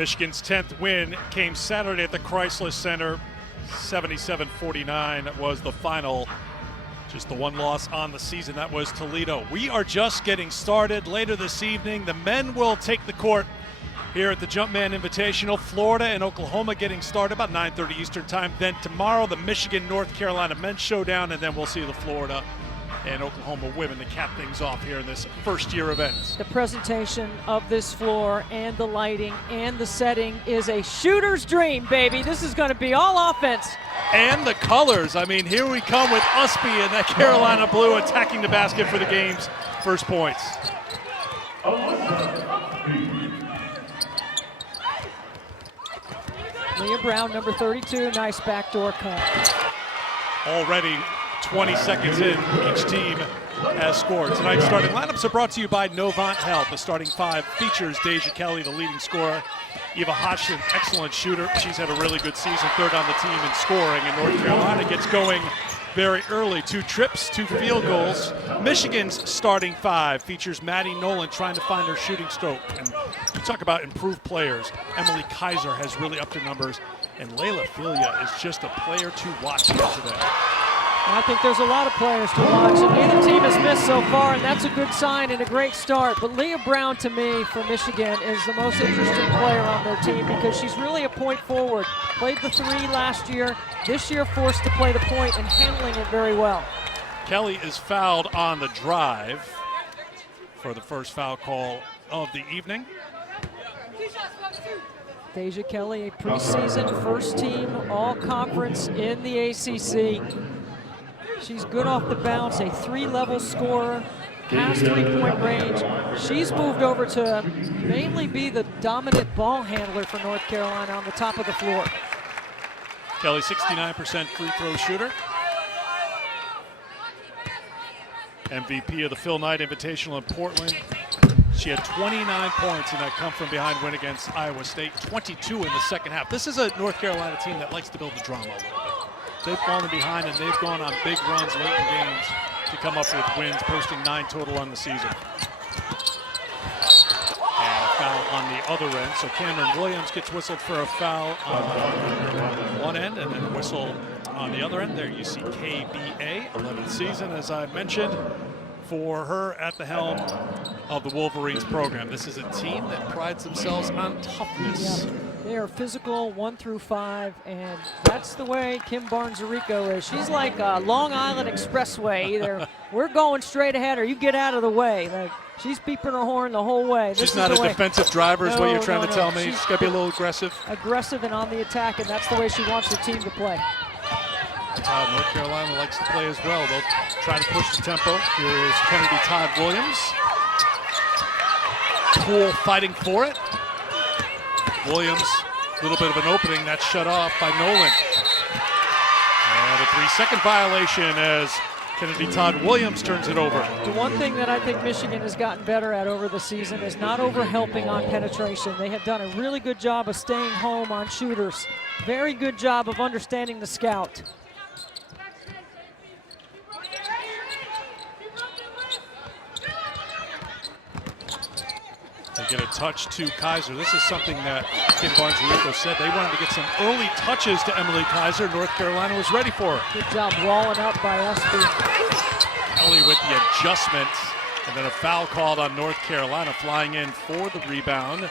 Michigan's 10th win came Saturday at the Chrysler Center. 77-49 was the final. Just the one loss on the season, that was Toledo. We are just getting started. Later this evening, the men will take the court here at the Jumpman Invitational. Florida and Oklahoma getting started about 9:30 Eastern time. Then tomorrow, the Michigan-North Carolina men's showdown, and then we'll see the Florida and Oklahoma women to cap things off here in this first-year event. The presentation of this floor and the lighting and the setting is a shooter's dream, baby. This is going to be all offense. And the colors. I mean, here we come with Usby and that Carolina blue attacking the basket for the game's first points. Leah Brown, number 32, nice backdoor cut. Already 20 seconds in, each team has scored. Tonight's starting lineups are brought to you by Novant Health. The starting five features Deja Kelly, the leading scorer. Eva Hodgson, excellent shooter. She's had a really good season, third on the team in scoring. And North Carolina gets going very early. 2 trips, 2 field goals. Michigan's starting five features Maddie Nolan trying to find her shooting stroke. And you talk about improved players. Emily Kaiser has really upped her numbers. And Layla Filia is just a player to watch here today. I think there's a lot of players to watch, and neither team has missed so far, and that's a good sign and a great start. But Leah Brown, to me, for Michigan, is the most interesting player on their team because she's really a point forward. Played the 3 last year. This year forced to play the point and handling it very well. Kelly is fouled on the drive for the first foul call of the evening. Deja Kelly, a preseason first-team all-conference in the ACC. She's good off the bounce, a 3-level scorer, past 3-point range. She's moved over to mainly be the dominant ball handler for North Carolina on the top of the floor. Kelly, 69% free throw shooter. MVP of the Phil Knight Invitational in Portland. She had 29 points in that come-from-behind win against Iowa State, 22 in the second half. This is a North Carolina team that likes to build the drama a little bit. They've fallen behind and they've gone on big runs late in games to come up with wins, posting 9 total on the season. And a foul on the other end. So Cameron Williams gets whistled for a foul on one end and then a whistle on the other end. There you see KBA, 11th season, as I mentioned, for her at the helm of the Wolverines program. This is a team that prides themselves on toughness. Yeah. They are physical 1 through 5, and that's the way Kim Barnes-Arico is. She's like a Long Island Expressway. Either we're going straight ahead or you get out of the way. Like, she's beeping her horn the whole way. She's not a defensive driver is what you're trying to tell me. She's got to be a little aggressive. Aggressive and on the attack, and that's the way she wants her team to play. That's how North Carolina likes to play as well. They'll try to push the tempo. Here is Kennedy Todd Williams. Poole fighting for it. Williams, a little bit of an opening. That's shut off by Nolan. And a 3-second violation as Kennedy Todd Williams turns it over. The one thing that I think Michigan has gotten better at over the season is not over-helping on penetration. They have done a really good job of staying home on shooters. Very good job of understanding the scout. They get a touch to Kaiser. This is something that Kim Barnes-Arico said. They wanted to get some early touches to Emily Kaiser. North Carolina was ready for her. Good job walling up by Usby. Kelly with the adjustment. And then a foul called on North Carolina. Flying in for the rebound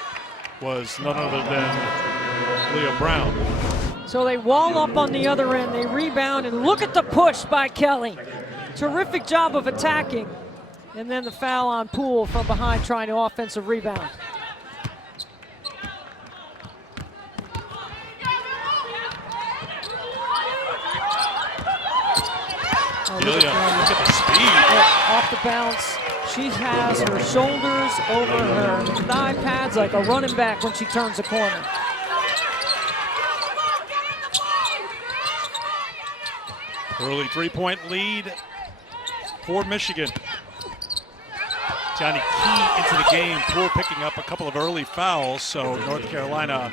was none other than Leah Brown. So they wall up on the other end. They rebound, and look at the push by Kelly. Terrific job of attacking. And then the foul on Poole from behind trying to offensive rebound. Look at the speed. Off the bounce. She has her shoulders over her thigh pads like a running back when she turns the corner. Early 3-point lead for Michigan. Johnny Key into the game. Poole picking up a couple of early fouls, so North Carolina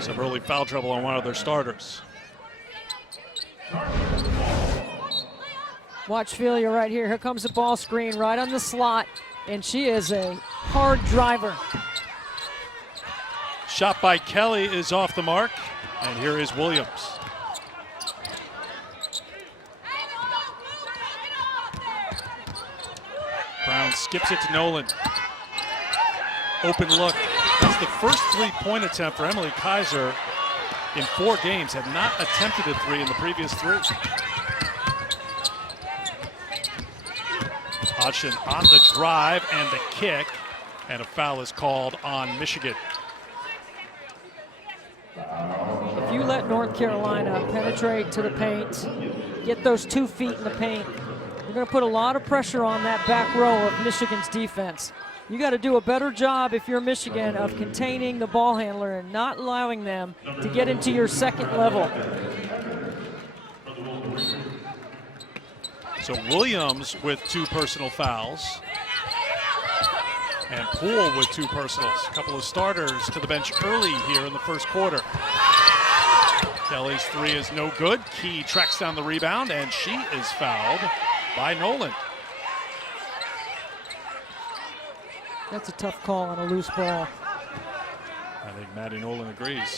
some early foul trouble on one of their starters. Watch Filia right here. Here comes the ball screen right on the slot, and she is a hard driver. Shot by Kelly is off the mark, and here is Williams. Brown skips it to Nolan. Open look. That's the first three-point attempt for Emily Kaiser in 4 games. Had not attempted a three in the previous 3. Hodgson on the drive and the kick, and a foul is called on Michigan. If you let North Carolina penetrate to the paint, get those 2 feet in the paint, you're going to put a lot of pressure on that back row of Michigan's defense. You got to do a better job if you're Michigan of containing the ball handler and not allowing them to get into your second level. So Williams with 2 personal fouls. And Poole with 2 personals. A couple of starters to the bench early here in the first quarter. Kelly's 3 is no good. Key tracks down the rebound, and she is fouled by Nolan. That's a tough call on a loose ball. I think Maddie Nolan agrees.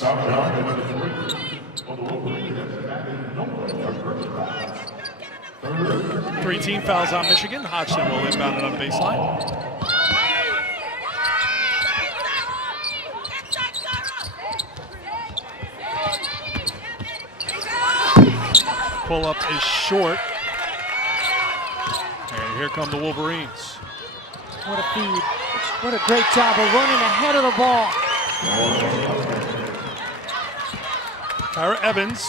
3 team fouls on Michigan. Hodgson will inbound it on the baseline. Pull up is short. And here come the Wolverines. What a feed. What a great job of running ahead of the ball. Tyra Evans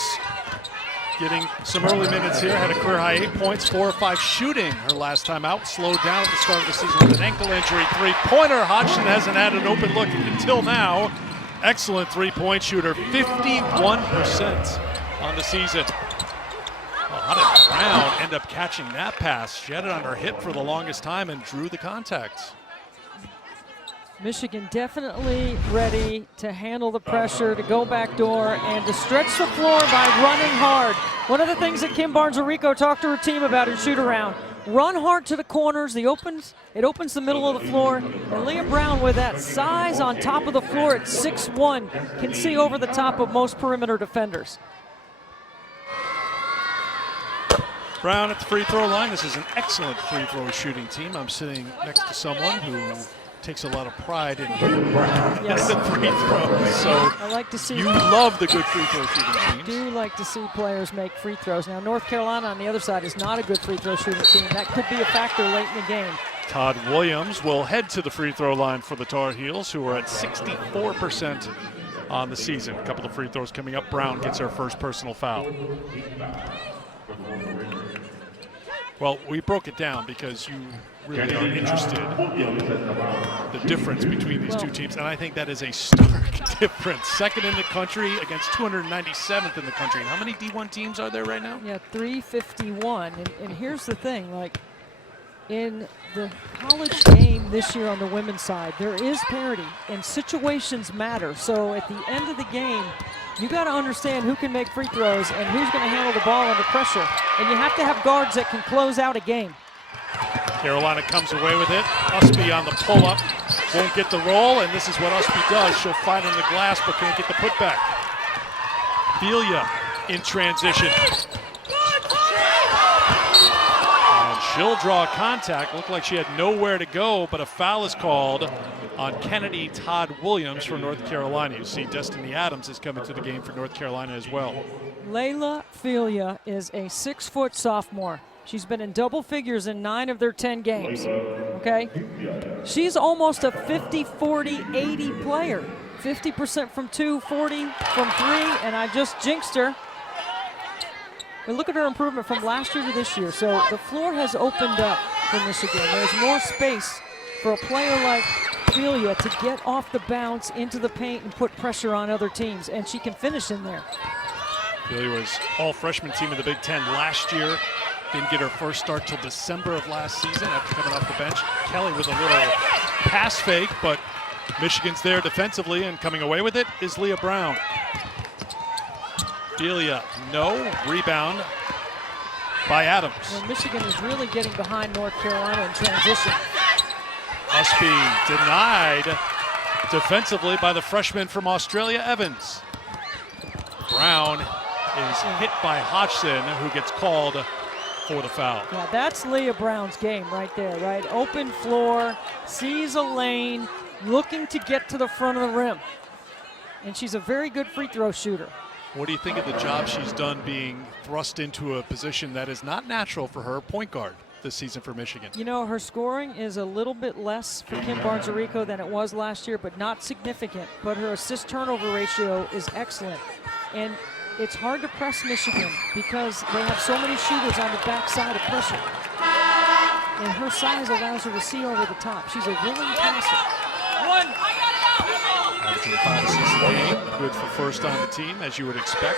getting some early minutes here. Had a career high 8 points, 4 or 5 shooting her last time out. Slowed down at the start of the season with an ankle injury. 3-pointer. Hodgson hasn't had an open look until now. Excellent 3-point shooter. 51% on the season. Well, how did Brown end up catching that pass? She had it on her hip for the longest time and drew the contact. Michigan definitely ready to handle the pressure, to go back door, and to stretch the floor by running hard. One of the things that Kim Barnes-Arico talked to her team about in shoot-around. Run hard to the corners. It opens the middle of the floor. And Leah Brown, with that size on top of the floor at 6'1", can see over the top of most perimeter defenders. Brown at the free throw line. This is an excellent free throw shooting team. I'm sitting next to someone who takes a lot of pride in Yes. the free throws. So I like to see. you love the good free throw shooting I teams. do like to see players make free throws. Now, North Carolina on the other side is not a good free throw shooting team. That could be a factor late in the game. Todd Williams will head to the free throw line for the Tar Heels, who are at 64% on the season. A couple of free throws coming up. Brown gets her first personal foul. Well, we broke it down because you really are interested in the difference between these 2 teams, and I think that is a stark difference. Second in the country against 297th in the country. And how many D1 teams are there right now? Yeah, 351. And here's the thing, like, in the college game this year on the women's side, there is parity, and situations matter. So at the end of the game, you got to understand who can make free throws and who's going to handle the ball under pressure. And you have to have guards that can close out a game. Carolina comes away with it. Usby on the pull-up. Won't get the roll, and this is what Usby does. She'll fight on the glass, but can't get the putback. Delia in transition. And she'll draw contact. Looked like she had nowhere to go, but a foul is called on Kennedy Todd Williams for North Carolina. You see Destiny Adams is coming to the game for North Carolina as well. Layla Filia is a 6-foot sophomore. She's been in double figures in 9 of their 10 games, okay? She's almost a 50, 40, 80 player. 50% from 2, 40 from 3, and I just jinxed her. And look at her improvement from last year to this year. So the floor has opened up for Michigan. There's more space for a player like Filia to get off the bounce into the paint and put pressure on other teams, and she can finish in there. Filia was all-freshman team in the Big Ten last year. Didn't get her first start till December of last season after coming off the bench. Kelly with a little pass fake, but Michigan's there defensively, and coming away with it is Leah Brown. Delia, no. Rebound by Adams. Well, Michigan is really getting behind North Carolina in transition. Usby denied defensively by the freshman from Australia, Evans. Brown is hit by Hodgson, who gets called for the foul. Yeah, that's Leah Brown's game right there, right? Open floor, sees a lane, looking to get to the front of the rim. And she's a very good free throw shooter. What do you think of the job she's done being thrust into a position that is not natural for her, point guard, this season for Michigan? You know, her scoring is a little bit less for Kim Barnes-Arico than it was last year, but not significant. But her assist-turnover ratio is excellent. And it's hard to press Michigan because they have so many shooters on the backside of pressure. And her size allows her to see over the top. She's a willing passer. Averaging 5 assists a game, good for first on the team, as you would expect.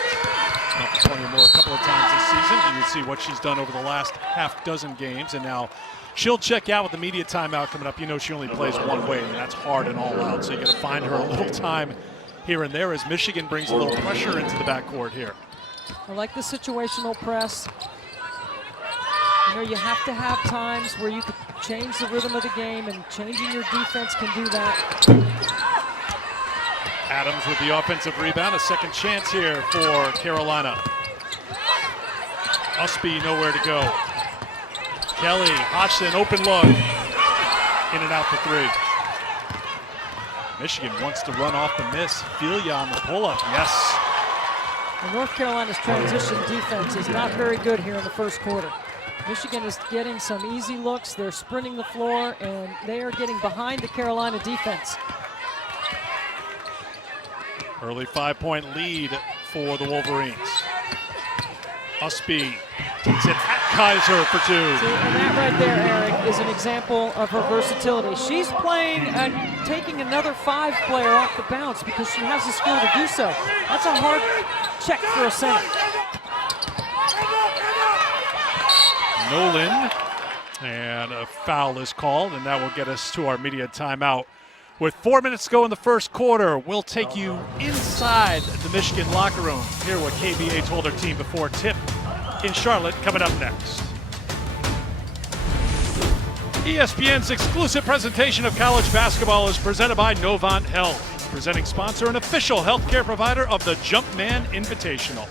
Not 20 or more a couple of times this season. You can see what she's done over the last half dozen games, and now she'll check out with the media timeout coming up. You know she only plays one way, and that's hard and all out, so you got to find her a little time here and there as Michigan brings a little pressure into the backcourt here. I like the situational press. You know, you have to have times where you can change the rhythm of the game, and changing your defense can do that. Adams with the offensive rebound, a second chance here for Carolina. Usby nowhere to go. Kelly, Hodgson, open look. In and out for three. Michigan wants to run off the miss. Filia on the pull-up, yes. And North Carolina's transition defense is not very good here in the first quarter. Michigan is getting some easy looks. They're sprinting the floor, and they are getting behind the Carolina defense. Early 5-point lead for the Wolverines. Usby takes it at Kaiser for two. See, and that right there, Eric, is an example of her versatility. She's playing and taking another 5-player off the bounce because she has the skill to do so. That's a hard check for a center. Nolan, and a foul is called, and that will get us to our media timeout. With 4 minutes to go in the first quarter, we'll take you inside the Michigan locker room. Hear what KBA told their team before tip in Charlotte coming up next. ESPN's exclusive presentation of college basketball is presented by Novant Health, presenting sponsor and official healthcare provider of the Jumpman Invitational.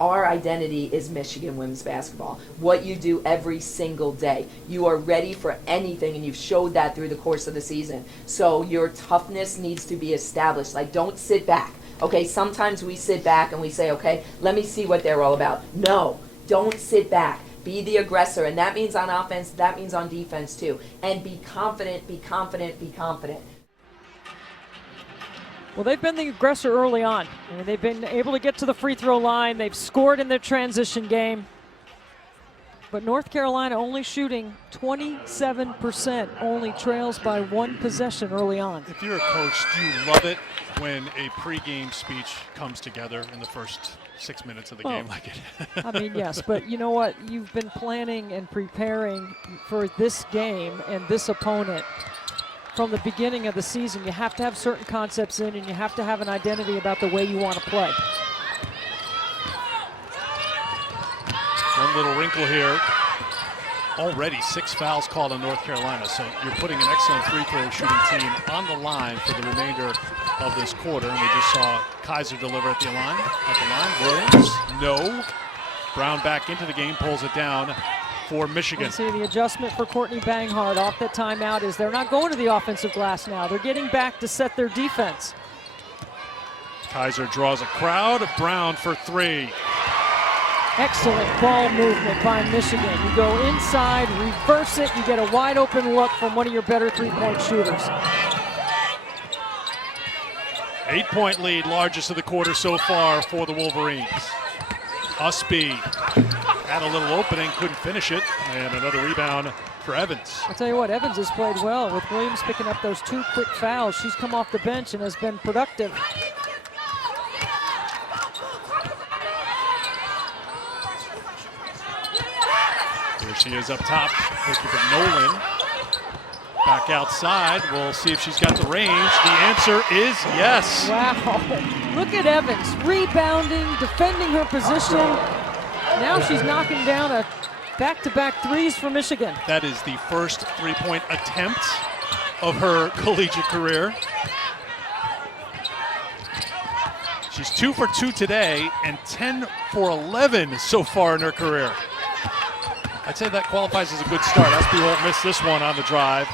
Our identity is Michigan women's basketball. What you do every single day. You are ready for anything, and you've showed that through the course of the season. So your toughness needs to be established. Like, don't sit back. Okay, sometimes we sit back and we say, okay, let me see what they're all about. No, don't sit back. Be the aggressor, and that means on offense, that means on defense too. And be confident, be confident, be confident. Well, they've been the aggressor early on. I mean, they've been able to get to the free throw line. They've scored in their transition game. But North Carolina only shooting 27%, only trails by 1 possession early on. If you're a coach, do you love it when a pregame speech comes together in the first 6 minutes of the game like it? I mean, yes, but you know what? You've been planning and preparing for this game and this opponent from the beginning of the season. You have to have certain concepts in, and you have to have an identity about the way you want to play. One little wrinkle here. Already 6 fouls called on North Carolina, so you're putting an excellent free throw shooting team on the line for the remainder of this quarter. And we just saw Kaiser deliver at the line. Williams, no. Brown back into the game, pulls it down for Michigan. You see the adjustment for Courtney Banghart off the timeout is they're not going to the offensive glass now. They're getting back to set their defense. Kaiser draws a crowd. Brown for 3. Excellent ball movement by Michigan. You go inside, reverse it, you get a wide open look from one of your better 3-point shooters. 8-point lead, largest of the quarter so far for the Wolverines. Usby had a little opening, couldn't finish it, and another rebound for Evans. I'll tell you what, Evans has played well with Williams picking up those 2 quick fouls. She's come off the bench and has been productive. Here she is up top, looking for Nolan. Back outside. We'll see if she's got the range. The answer is yes. Wow. Look at Evans rebounding, defending her position. Now she's knocking down a back-to-back threes for Michigan. That is the first three-point attempt of her collegiate career. She's 2 for 2 today and 10 for 11 so far in her career. I'd say that qualifies as a good start. SB won't miss this one on the drive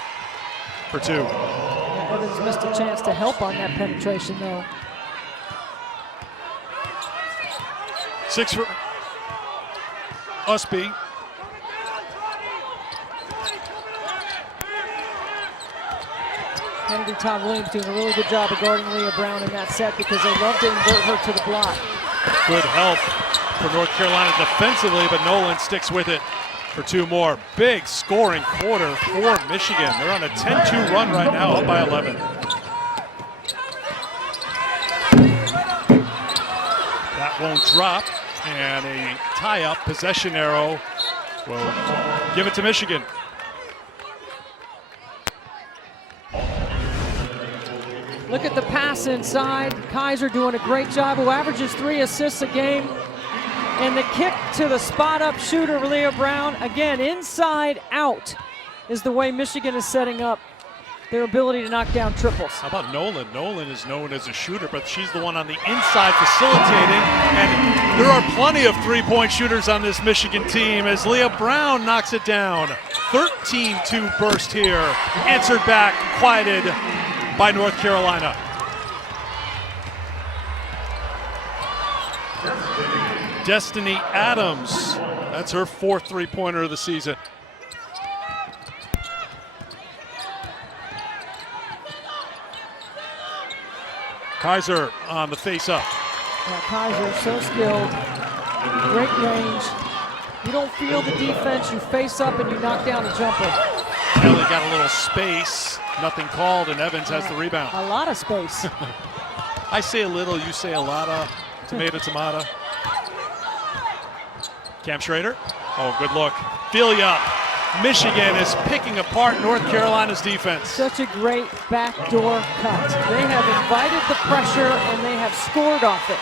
for 2. Yeah, Evans missed a chance to help on that penetration, though. 6 for Usby. Kennedy Todd Williams doing a really good job of guarding Leah Brown in that set because they love to invert her to the block. Good help for North Carolina defensively, but Nolan sticks with it for 2 more. Big scoring quarter for Michigan. They're on a 10-2 run right now, up by 11. That won't drop, and a tie-up possession arrow will give it to Michigan. Look at the pass inside. Kaiser doing a great job, who averages 3 assists a game. And the kick to the spot-up shooter, Leah Brown. Again, inside out is the way Michigan is setting up their ability to knock down triples. How about Nolan? Nolan is known as a shooter, but she's the one on the inside facilitating. And there are plenty of three-point shooters on this Michigan team as Leah Brown knocks it down. 13-2 burst here. Answered back, quieted by North Carolina. Destiny Adams, that's her 4th three-pointer of the season. Kaiser on the face-up. Yeah, Kaiser, so skilled, great range. You don't feel the defense, you face up and you knock down a jumper. Kelly got a little space, nothing called, and Evans has the rebound. A lot of space. I say a little, you say a lot of. Tomato, tomato. Cam Schrader. Oh, good look. Filia. Michigan is picking apart North Carolina's defense. Such a great backdoor cut. They have invited the pressure and they have scored off it.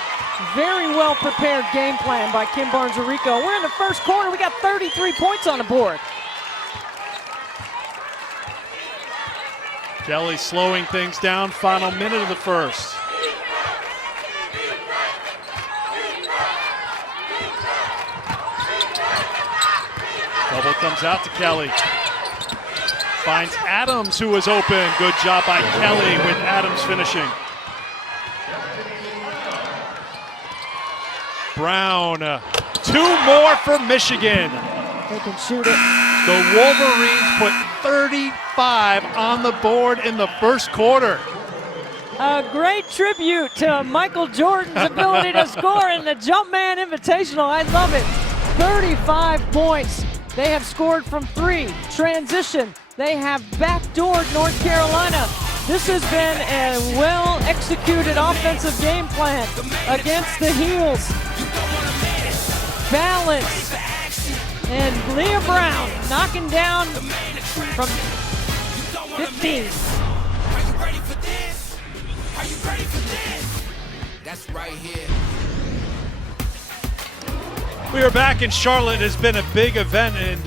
Very well prepared game plan by Kim Barnes-Arico. We're in the first quarter. We got 33 points on the board. Kelly slowing things down. Final minute of the first. Double comes out to Kelly. Finds Adams, who was open. Good job by Kelly with Adams finishing. Brown, 2 more for Michigan. They can shoot it. The Wolverines put 35 on the board in the first quarter. A great tribute to Michael Jordan's ability to score in the Jumpman Invitational. I love it. 35 points. They have scored from 3. Transition. They have backdoored North Carolina. This has been a well-executed offensive game plan against the Heels. Balance. And Leah Brown knocking down from 15. Are you ready for this? That's right here. We are back in Charlotte. It has been a big event, and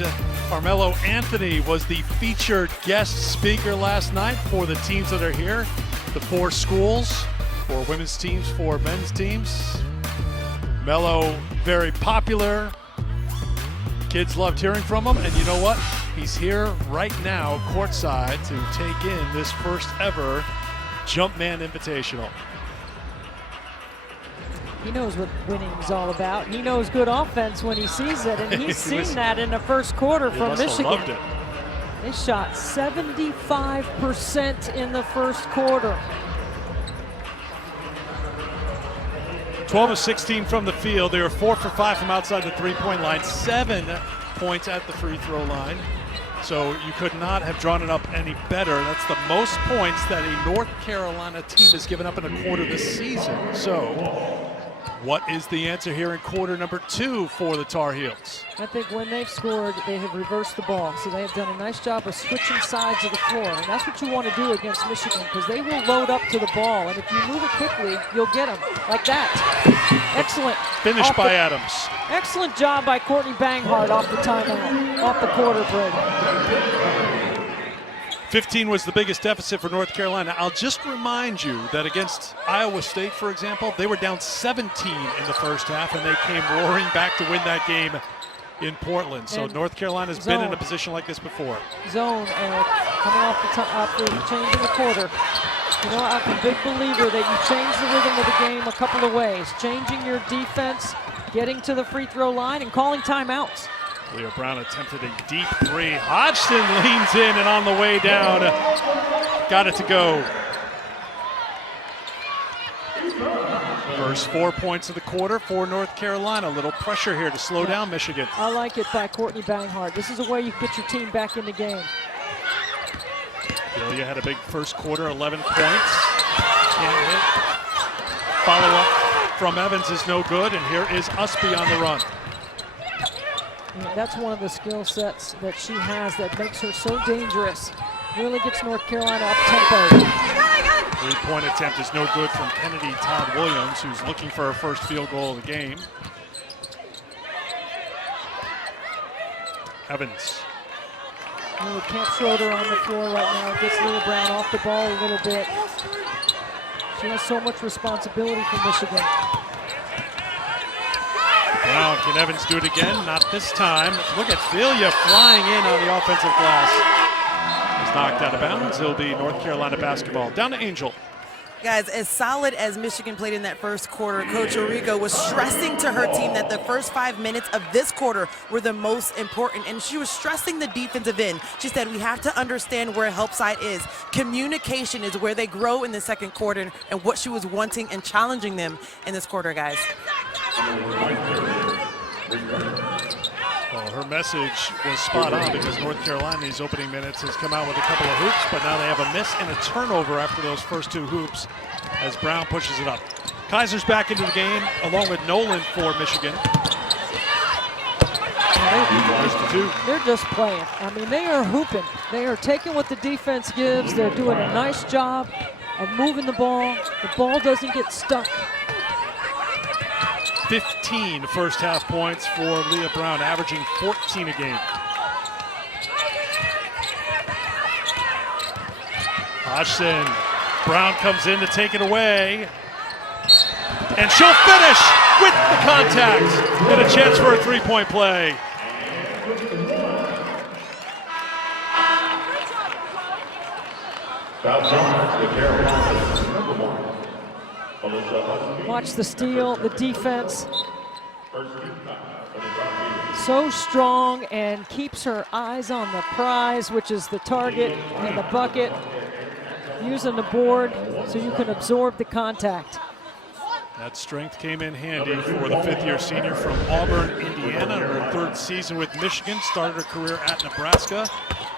Carmelo Anthony was the featured guest speaker last night for the teams that are here. The 4 schools, 4 women's teams, 4 men's teams. Melo, very popular. Kids loved hearing from him, and you know what? He's here right now, courtside, to take in this first ever Jumpman Invitational. He knows what winning is all about. He knows good offense when he sees it, and he's seen that in the first quarter from Michigan. Loved it. They shot 75% in the first quarter. 12 of 16 from the field. They were 4 for 5 from outside the three-point line. 7 points at the free throw line. So you could not have drawn it up any better. That's the most points that a North Carolina team has given up in a quarter this season. So What is the answer here in quarter number 2 for the Tar Heels? I think when they've scored, they have reversed the ball. So they have done a nice job of switching sides of the floor. And that's what you want to do against Michigan, because they will load up to the ball. And if you move it quickly, you'll get them like that. Excellent. Finish by Adams. Excellent job by Courtney Banghart off the timeout, off the quarter break. 15 was the biggest deficit for North Carolina. I'll just remind you that against Iowa State, for example, they were down 17 in the first half, and they came roaring back to win that game in Portland. So and North Carolina's been in a position like this before. Zone coming off the top after changing the quarter. You know, I'm a big believer that you change the rhythm of the game a couple of ways. Changing your defense, getting to the free throw line, and calling timeouts. Leah Brown attempted a deep 3. Hodgson leans in and on the way down, got it to go. First 4 points of the quarter for North Carolina. A little pressure here to slow down Michigan. I like it by Courtney Banghart. This is a way you can get your team back in the game. Delia had a big first quarter, 11 points. Can't hit. Follow-up from Evans is no good, and here is Usby on the run. That's one of the skill sets that she has that makes her so dangerous. Really gets North Carolina up tempo. 3-point attempt is no good from Kennedy Todd Williams, who's looking for her first field goal of the game. Evans. With Camp Schroeder on the floor right now, gets Leah Brown off the ball a little bit. She has so much responsibility for Michigan. Brown, can Evans do it again? Not this time. Look at Delia flying in on the offensive glass. He's knocked out of bounds. It'll be North Carolina basketball. Down to Angel. Guys, as solid as Michigan played in that first quarter, Coach Arrigo was stressing to her team that the first 5 minutes of this quarter were the most important, and she was stressing the defensive end. She said, we have to understand where help side is. Communication is where they grow in the second quarter, and what she was wanting and challenging them in this quarter, guys. Well, her message was spot on, because North Carolina, these opening minutes, has come out with a couple of hoops, but now they have a miss and a turnover after those first 2 hoops as Brown pushes it up. Kaiser's back into the game, along with Nolan for Michigan. They're just playing. I mean, they are hooping. They are taking what the defense gives. They're doing a nice job of moving the ball. The ball doesn't get stuck. 15 first half points for Leah Brown, averaging 14 a game. Hodgson. Brown comes in to take it away. And she'll finish with the contact. And a chance for a 3-point play. Watch the steal, the defense. So strong and keeps her eyes on the prize, which is the target and the bucket. Using the board so you can absorb the contact. That strength came in handy for the 5th-year senior from Auburn, Indiana. Her 3rd season with Michigan, started her career at Nebraska,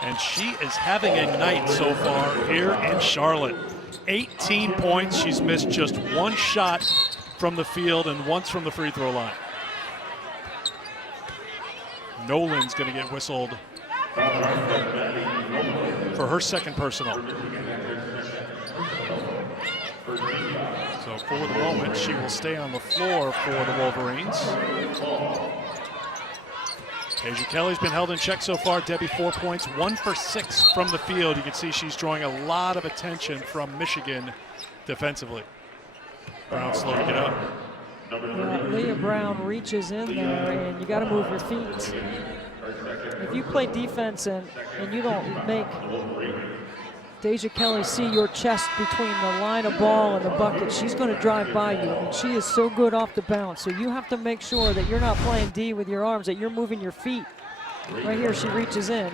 and she is having a night so far here in Charlotte. 18 points. She's missed just 1 shot from the field and once from the free throw line. Nolan's going to get whistled for her 2nd personal. So for the moment, she will stay on the floor for the Wolverines. Deja Kelly's been held in check so far. Debbie, 4 points, 1 for 6 from the field. You can see she's drawing a lot of attention from Michigan defensively. Brown slow to get up. Leah Brown reaches in there, and you got to move your feet. If you play defense and you don't make Deja Kelly see your chest between the line of ball and the bucket, she's going to drive by you. I mean, she is so good off the bounce. So you have to make sure that you're not playing D with your arms, that you're moving your feet. Right here, she reaches in.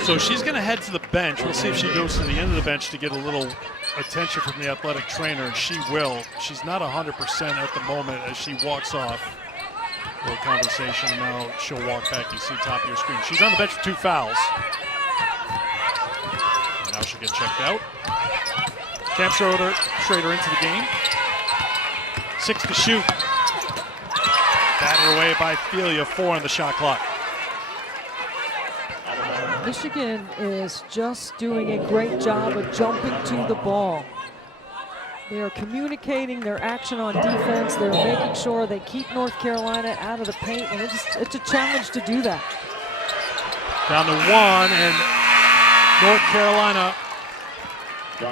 So she's going to head to the bench. We'll see if she goes to the end of the bench to get a little attention from the athletic trainer, and she will. She's not 100% at the moment as she walks off. A little conversation, and now she'll walk back. You see top of your screen. She's on the bench with 2 fouls. And now she'll get checked out. Camp Schroeder into the game. 6 to shoot. Batted away by Felia, 4 on the shot clock. Michigan is just doing a great job of jumping to the ball. They are communicating their action on defense. They're making sure they keep North Carolina out of the paint, and it's a challenge to do that. Down to 1, and North Carolina,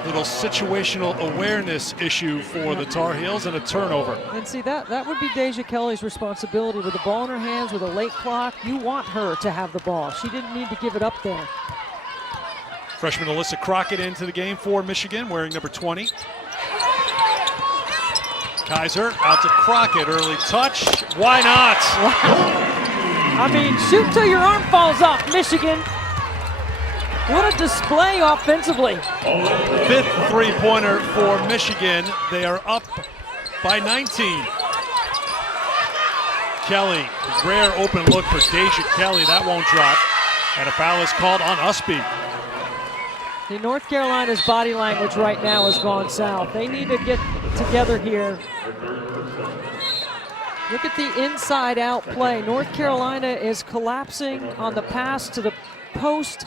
little situational awareness issue for the Tar Heels and a turnover. And see, that would be Deja Kelly's responsibility. With the ball in her hands, with a late clock, you want her to have the ball. She didn't need to give it up there. Freshman Alyssa Crockett into the game for Michigan, wearing number 20. Kaiser out to Crockett, early touch. Why not? I mean, shoot till your arm falls off, Michigan. What a display offensively. 5th three-pointer for Michigan. They are up by 19. Kelly, rare open look for Deja Kelly. That won't drop. And a foul is called on Usby. See, North Carolina's body language right now has gone south. They need to get together here. Look at the inside-out play. North Carolina is collapsing on the pass to the post,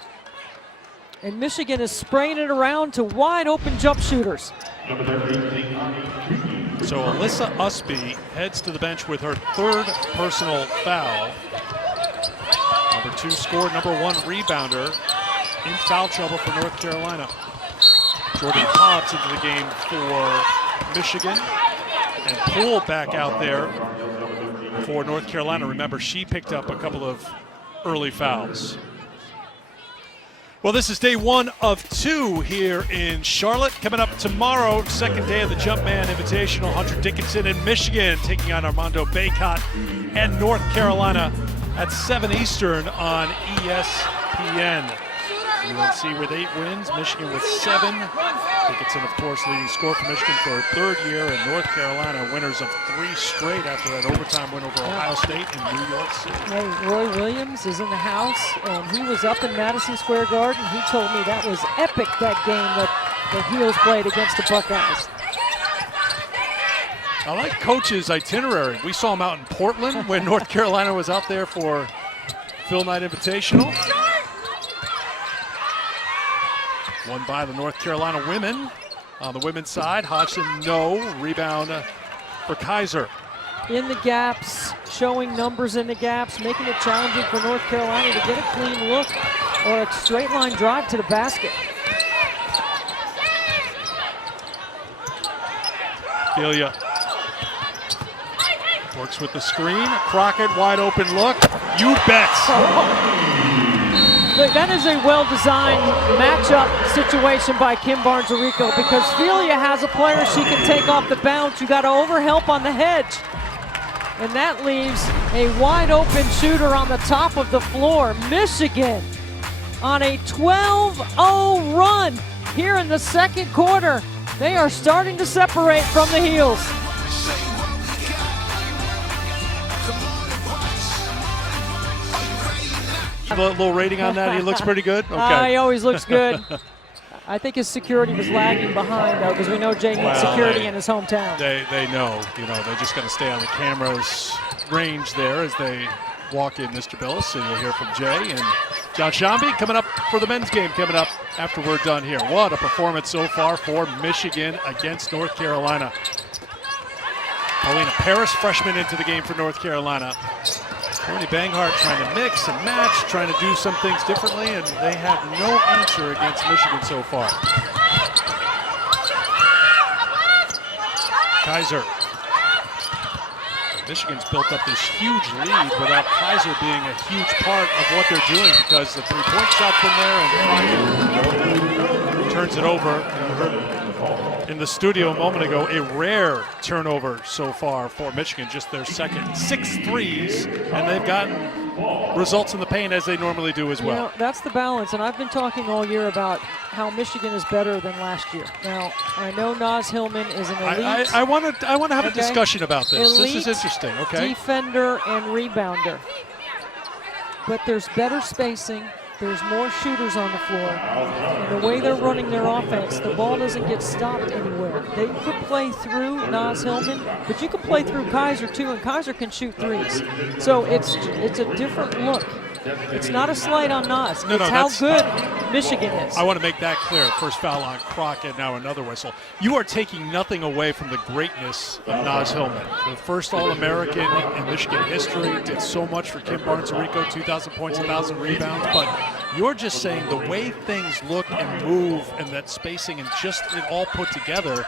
and Michigan is spraying it around to wide-open jump shooters. So Alyssa Usby heads to the bench with her 3rd personal foul. Number 2 scored, number 1 rebounder. In foul trouble for North Carolina. Jordan Hobbs into the game for Michigan. And Poole back out there for North Carolina. Remember, she picked up a couple of early fouls. Well, this is day 1 of 2 here in Charlotte. Coming up tomorrow, 2nd day of the Jumpman Invitational. Hunter Dickinson in Michigan taking on Armando Bacot and North Carolina at 7 Eastern on ESPN. UNC with 8 wins, Michigan with 7. Dickinson, of course, leading scorer for Michigan for her 3rd year, and North Carolina winners of 3 straight after that overtime win over Ohio State in New York City. Hey, Roy Williams is in the house, and he was up in Madison Square Garden. He told me that was epic, that game that the Heels played against the Buckeyes. I like Coach's itinerary. We saw him out in Portland when North Carolina was out there for Phil Knight Invitational. Won by the North Carolina women. On the women's side, Hodgson, no. Rebound for Kaiser. In the gaps, showing numbers in the gaps, making it challenging for North Carolina to get a clean look or a straight line drive to the basket. Felia works with the screen. Crockett, wide open look. You bet. Look, that is a well-designed matchup situation by Kim Barnes-Arico, because Felia has a player she can take off the bounce. You got to overhelp on the hedge. And that leaves a wide-open shooter on the top of the floor. Michigan on a 12-0 run here in the 2nd quarter. They are starting to separate from the Heels. A little rating on that. He looks pretty good. Okay. He always looks good. I think his security was lagging behind, though, because we know Jay needs security in his hometown. They know, they just got to stay on the camera's range there as they walk in, Mr. Billis, and you'll hear from Jay and John Shambi coming up for the men's game coming up after we're done here. What a performance so far for Michigan against North Carolina. Paulina Paris, freshman, into the game for North Carolina. Courtney Banghart trying to mix and match, trying to do some things differently, and they have no answer against Michigan so far. Kaiser. Michigan's built up this huge lead without Kaiser being a huge part of what they're doing, because the three-point shot's been there and turns it over. You heard in the studio a moment ago, a rare turnover so far for Michigan, just their 2nd. 6 threes, and they've gotten results in the paint as they normally do as well. You know, that's the balance, and I've been talking all year about how Michigan is better than last year. Now, I know Naz Hillman is an elite. I want to have a discussion about this. Elite this is interesting, okay? Defender and rebounder. But there's better spacing, There's more shooters on the floor. And the way they're running their offense, the ball doesn't get stopped anywhere. They could play through Naz Hillman, but you can play through Kaiser too, and Kaiser can shoot threes. So it's a different look. It's not a slight on Naz. It's how good Michigan is. I want to make that clear. First foul on Crockett, now another whistle. You are taking nothing away from the greatness of Naz Hillman. The first All-American in Michigan history, did so much for Kim Barnes-Rico, 2,000 points, 1,000 rebounds, but you're just saying the way things look and move and that spacing and just it all put together,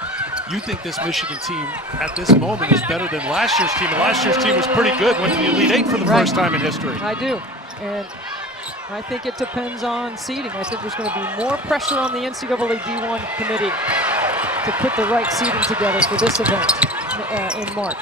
you think this Michigan team at this moment is better than last year's team. And last year's team was pretty good, went to the Elite Eight for the first time in history. I do. And I think it depends on seeding. I think there's going to be more pressure on the NCAA D1 committee to put the right seeding together for this event in March.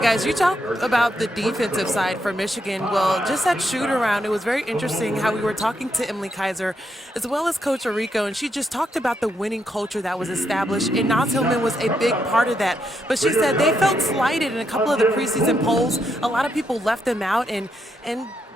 Guys, you talk about the defensive side for Michigan. Well, just that shoot around, it was very interesting how we were talking to Emily Kaiser as well as Coach Orrico, and she just talked about the winning culture that was established, and Naz Hillman was a big part of that. But she said they felt slighted in a couple of the preseason polls. A lot of people left them out, and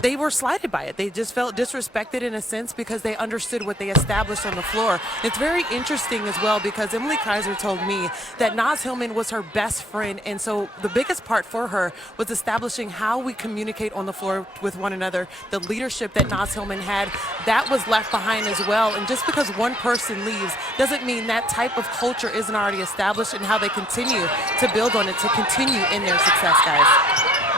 they were slighted by it. They just felt disrespected in a sense because they understood what they established on the floor. It's very interesting as well because Emily Kaiser told me that Naz Hillman was her best friend, and so the biggest part for her was establishing how we communicate on the floor with one another. The leadership that Naz Hillman had, that was left behind as well. And just because one person leaves doesn't mean that type of culture isn't already established and how they continue to build on it to continue in their success, guys.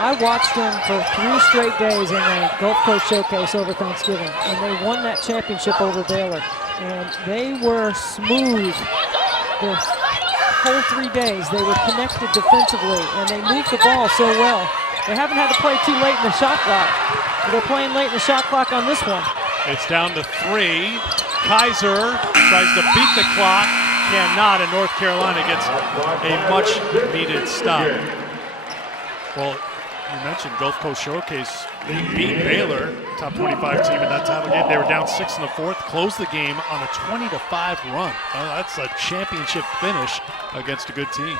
I watched them for 3 straight days in the Gulf Coast Showcase over Thanksgiving, and they won that championship over Baylor. And they were smooth the whole 3 days. They were connected defensively, and they moved the ball so well. They haven't had to play too late in the shot clock. They're playing late in the shot clock on this one. It's down to 3. Kaiser tries to beat the clock, cannot, and North Carolina gets a much-needed stop. Well, you mentioned Gulf Coast Showcase. They beat Baylor, top 25 team in that title game. They were down 6 in the 4th, closed the game on a 20-5 run. That's a championship finish against a good team.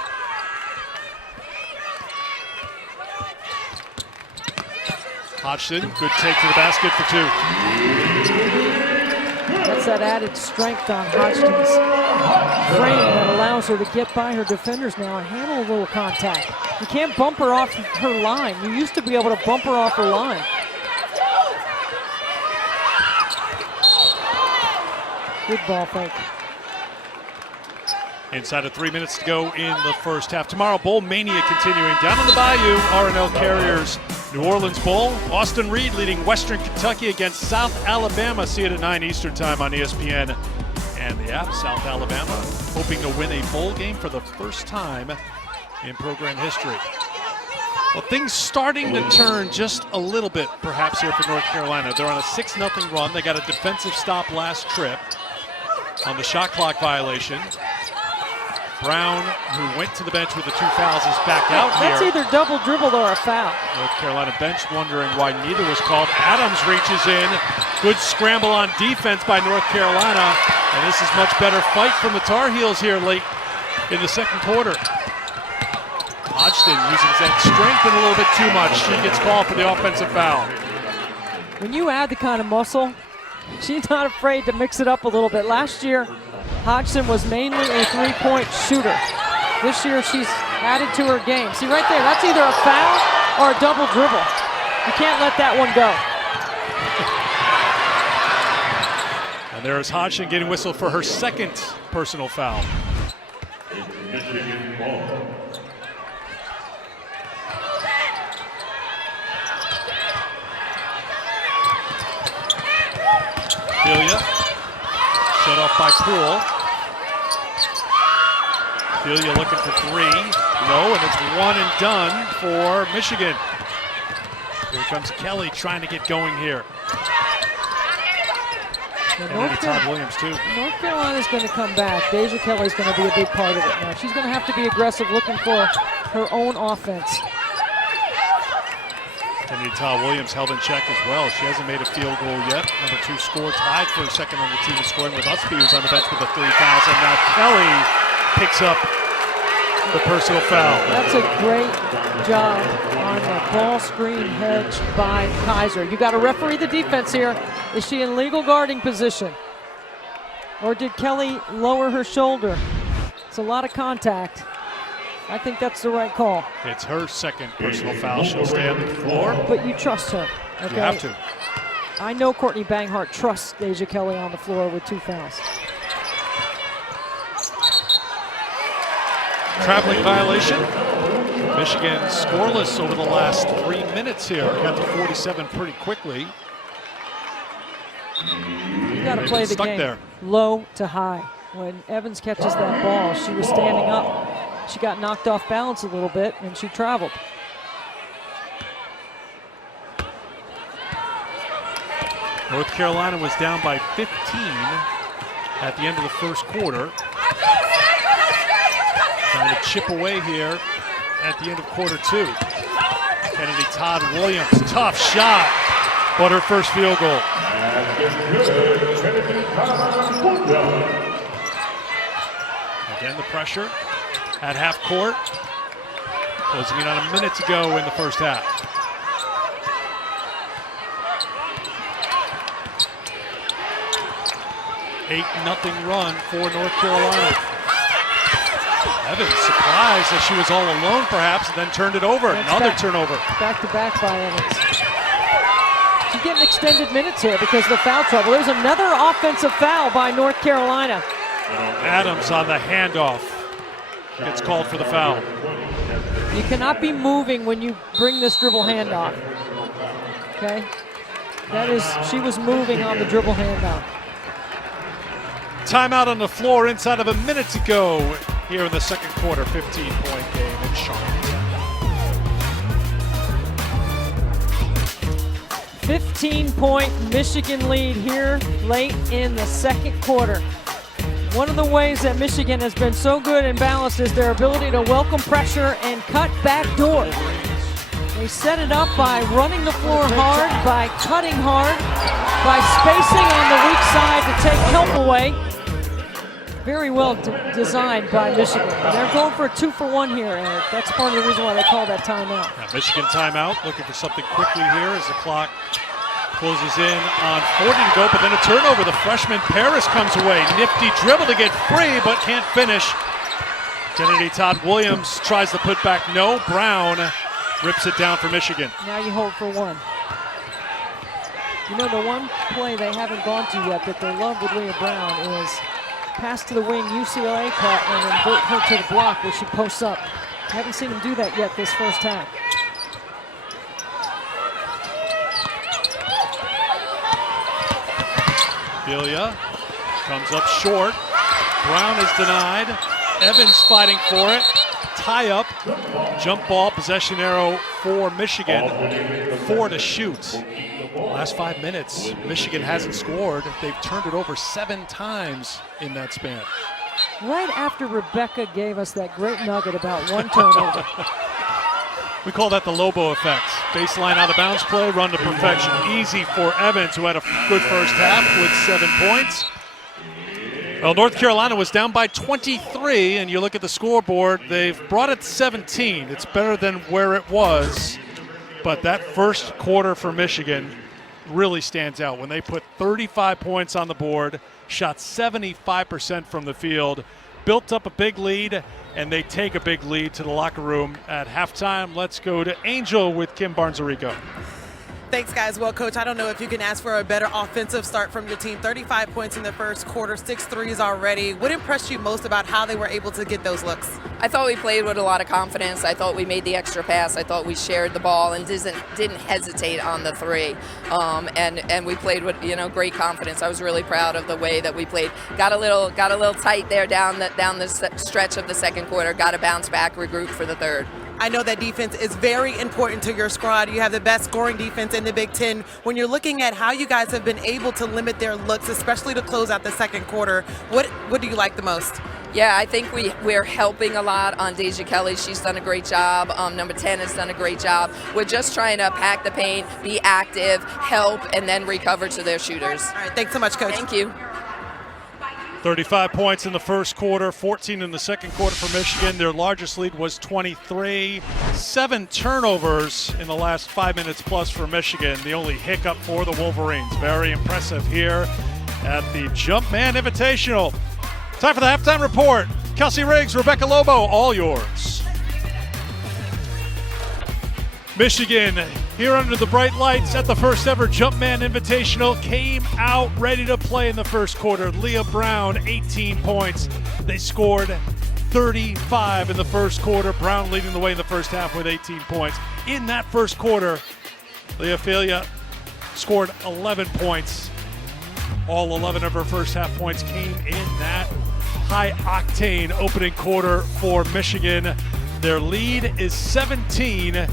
Hodgson, good take to the basket for 2. That's that added strength on Hodgson's frame that allows her to get by her defenders now and handle a little contact. You can't bump her off her line. You used to be able to bump her off her line. Good ball fake. Inside of 3 minutes to go in the first half. Tomorrow, Bowl Mania continuing. Down on the Bayou, R&L Carriers New Orleans Bowl. Austin Reed leading Western Kentucky against South Alabama. See it at 9 Eastern time on ESPN and the app. South Alabama hoping to win a bowl game for the first time in program history. Well, things starting to turn just a little bit, perhaps, here for North Carolina. They're on a 6-0 run. They got a defensive stop last trip on the shot clock violation. Brown, who went to the bench with the 2 fouls, is back out here. That's either double dribbled or a foul. North Carolina bench wondering why neither was called. Adams reaches in. Good scramble on defense by North Carolina. And this is much better fight from the Tar Heels here late in the second quarter. Hodgson using that strength and a little bit too much. She gets called for the offensive foul. When you add the kind of muscle, she's not afraid to mix it up a little bit. Last year, Hodgson was mainly a 3-point shooter. This year, she's added to her game. See right there, that's either a foul or a double dribble. You can't let that one go. And there is Hodgson getting whistled for her second personal foul. Delia, shut off by Poole. Delia looking for 3. No, and it's 1 and done for Michigan. Here comes Kelly trying to get going here. And Todd Williams too. North Carolina's going to come back. Deja Kelly's going to be a big part of it now. She's going to have to be aggressive, looking for her own offense. And Todd Williams held in check as well. She hasn't made a field goal yet. Number 2 scored, tied for second on the team in scoring with Usby, who's on the bench with the 3 fouls. And now Kelly picks up the personal foul. That's a great job on the ball screen hedge by Kaiser. You got to referee the defense here. Is she in legal guarding position? Or did Kelly lower her shoulder? It's a lot of contact. I think that's the right call. It's her second personal foul. She'll stay on the floor. But you trust her, okay? You have to. I know Courtney Banghart trusts Deja Kelly on the floor with 2 fouls. Traveling violation. Michigan scoreless over the last 3 minutes here. Got to 47 pretty quickly. You got to They've play been the stuck game there. low to high. When Evans catches that ball, she was standing up. She got knocked off balance a little bit, and she traveled. North Carolina was down by 15 at the end of the first quarter. Trying to chip away here at the end of quarter 2. Kennedy Todd Williams, tough shot, but her first field goal. Again, the pressure at half court. Closing in on a minute to go in the first half. Eight 0 run for North Carolina. Evans surprised that she was all alone perhaps, and then turned it over. That's Another back. turnover. Back to back by Evans. She's getting extended minutes here because of the foul trouble. There's another offensive foul by North Carolina. Adams on the handoff. Gets called for the foul. You cannot be moving when you bring this dribble handoff. Okay? That is, she was moving on the dribble handoff. Timeout on the floor inside of a minute to go here in the second quarter. 15-point game in Charlotte. 15-point Michigan lead here late in the second quarter. One of the ways that Michigan has been so good and balanced is their ability to welcome pressure and cut back doors. They set it up by running the floor hard, by cutting hard, by spacing on the weak side to take help away. Very well designed by Michigan. And they're going for a 2-for-1 here, Eric. That's part of the reason why they call that timeout. Now Michigan timeout, looking for something quickly here as the clock closes in on 40 to go, but then a turnover. The freshman Paris comes away. Nifty dribble to get free, but can't finish. Kennedy Todd Williams tries the putback. No. Brown rips it down for Michigan. Now you hold for 1. You know, the one play they haven't gone to yet that they love with Leah Brown is pass to the wing, UCLA cut, and then invert her to the block where she posts up. Haven't seen them do that yet this first half. Delia comes up short. Brown is denied. Evans fighting for it. Tie up. Jump ball, possession arrow for Michigan. 4 to shoot. Last 5 minutes, Michigan hasn't scored. They've turned it over 7 times in that span. Right after Rebecca gave us that great nugget about 1 turnover. We call that the Lobo effect. Baseline out of bounds play, run to perfection. Easy for Evans, who had a good first half with 7 points. Well, North Carolina was down by 23, and you look at the scoreboard, they've brought it to 17. It's better than where it was, but that first quarter for Michigan really stands out. When they put 35 points on the board, shot 75% from the field, built up a big lead, and they take a big lead to the locker room at halftime. Let's go to Angel with Kim Barnes-Arico. Thanks, guys. Well, Coach, I don't know if you can ask for a better offensive start from your team. 35 points in the first quarter, 6 threes already. What impressed you most about how they were able to get those looks? I thought we played with a lot of confidence. I thought we made the extra pass. I thought we shared the ball and didn't hesitate on the 3. And we played with great confidence. I was really proud of the way that we played. Got a little tight there down the stretch of the second quarter. Got to bounce back, regroup for the third. I know that defense is very important to your squad. You have the best scoring defense in the Big Ten. When you're looking at how you guys have been able to limit their looks, especially to close out the second quarter, what do you like the most? Yeah, I think we're helping a lot on Deja Kelly. She's done a great job. Number 10 has done a great job. We're just trying to pack the paint, be active, help, and then recover to their shooters. All right, thanks so much, Coach. Thank you. 35 points in the first quarter, 14 in the second quarter for Michigan. Their largest lead was 23. 7 turnovers in the last 5 minutes plus for Michigan. The only hiccup for the Wolverines. Very impressive here at the Jumpman Invitational. Time for the halftime report. Kelsey Riggs, Rebecca Lobo, all yours. Michigan, here under the bright lights at the first ever Jumpman Invitational, came out ready to play in the first quarter. Leah Brown, 18 points. They scored 35 in the first quarter. Brown leading the way in the first half with 18 points. In that first quarter, Leah Filia scored 11 points. All 11 of her first half points came in that high-octane opening quarter for Michigan. Their lead is 17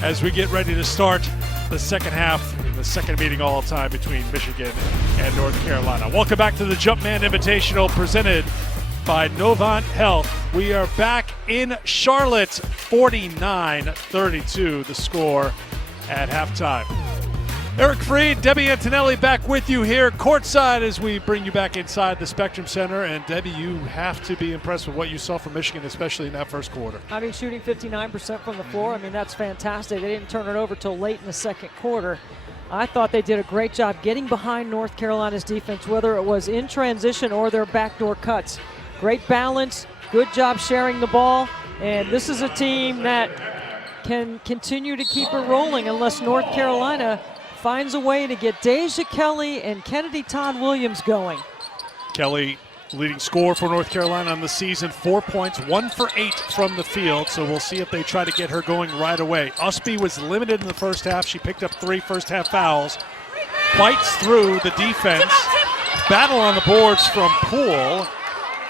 as we get ready to start the second half, the second meeting all time between Michigan and North Carolina. Welcome back to the Jumpman Invitational presented by Novant Health. We are back in Charlotte, 49-32 the score at halftime. Eric Freed, Debbie Antonelli back with you here courtside as we bring you back inside the Spectrum Center. And Debbie, you have to be impressed with what you saw from Michigan, especially in that first quarter. I mean, shooting 59% from the floor, I mean, that's fantastic. They didn't turn it over till late in the second quarter. I thought they did a great job getting behind North Carolina's defense, whether it was in transition or their backdoor cuts. Great balance, good job sharing the ball, and this is a team that can continue to keep it rolling unless North Carolina finds a way to get Deja Kelly and Kennedy Todd Williams going. Kelly, leading scorer for North Carolina on the season, 4 points, 1 for 8 from the field. So we'll see if they try to get her going right away. Usby was limited in the first half. She picked up 3 first half fouls. Bites through the defense. Battle on the boards from Poole.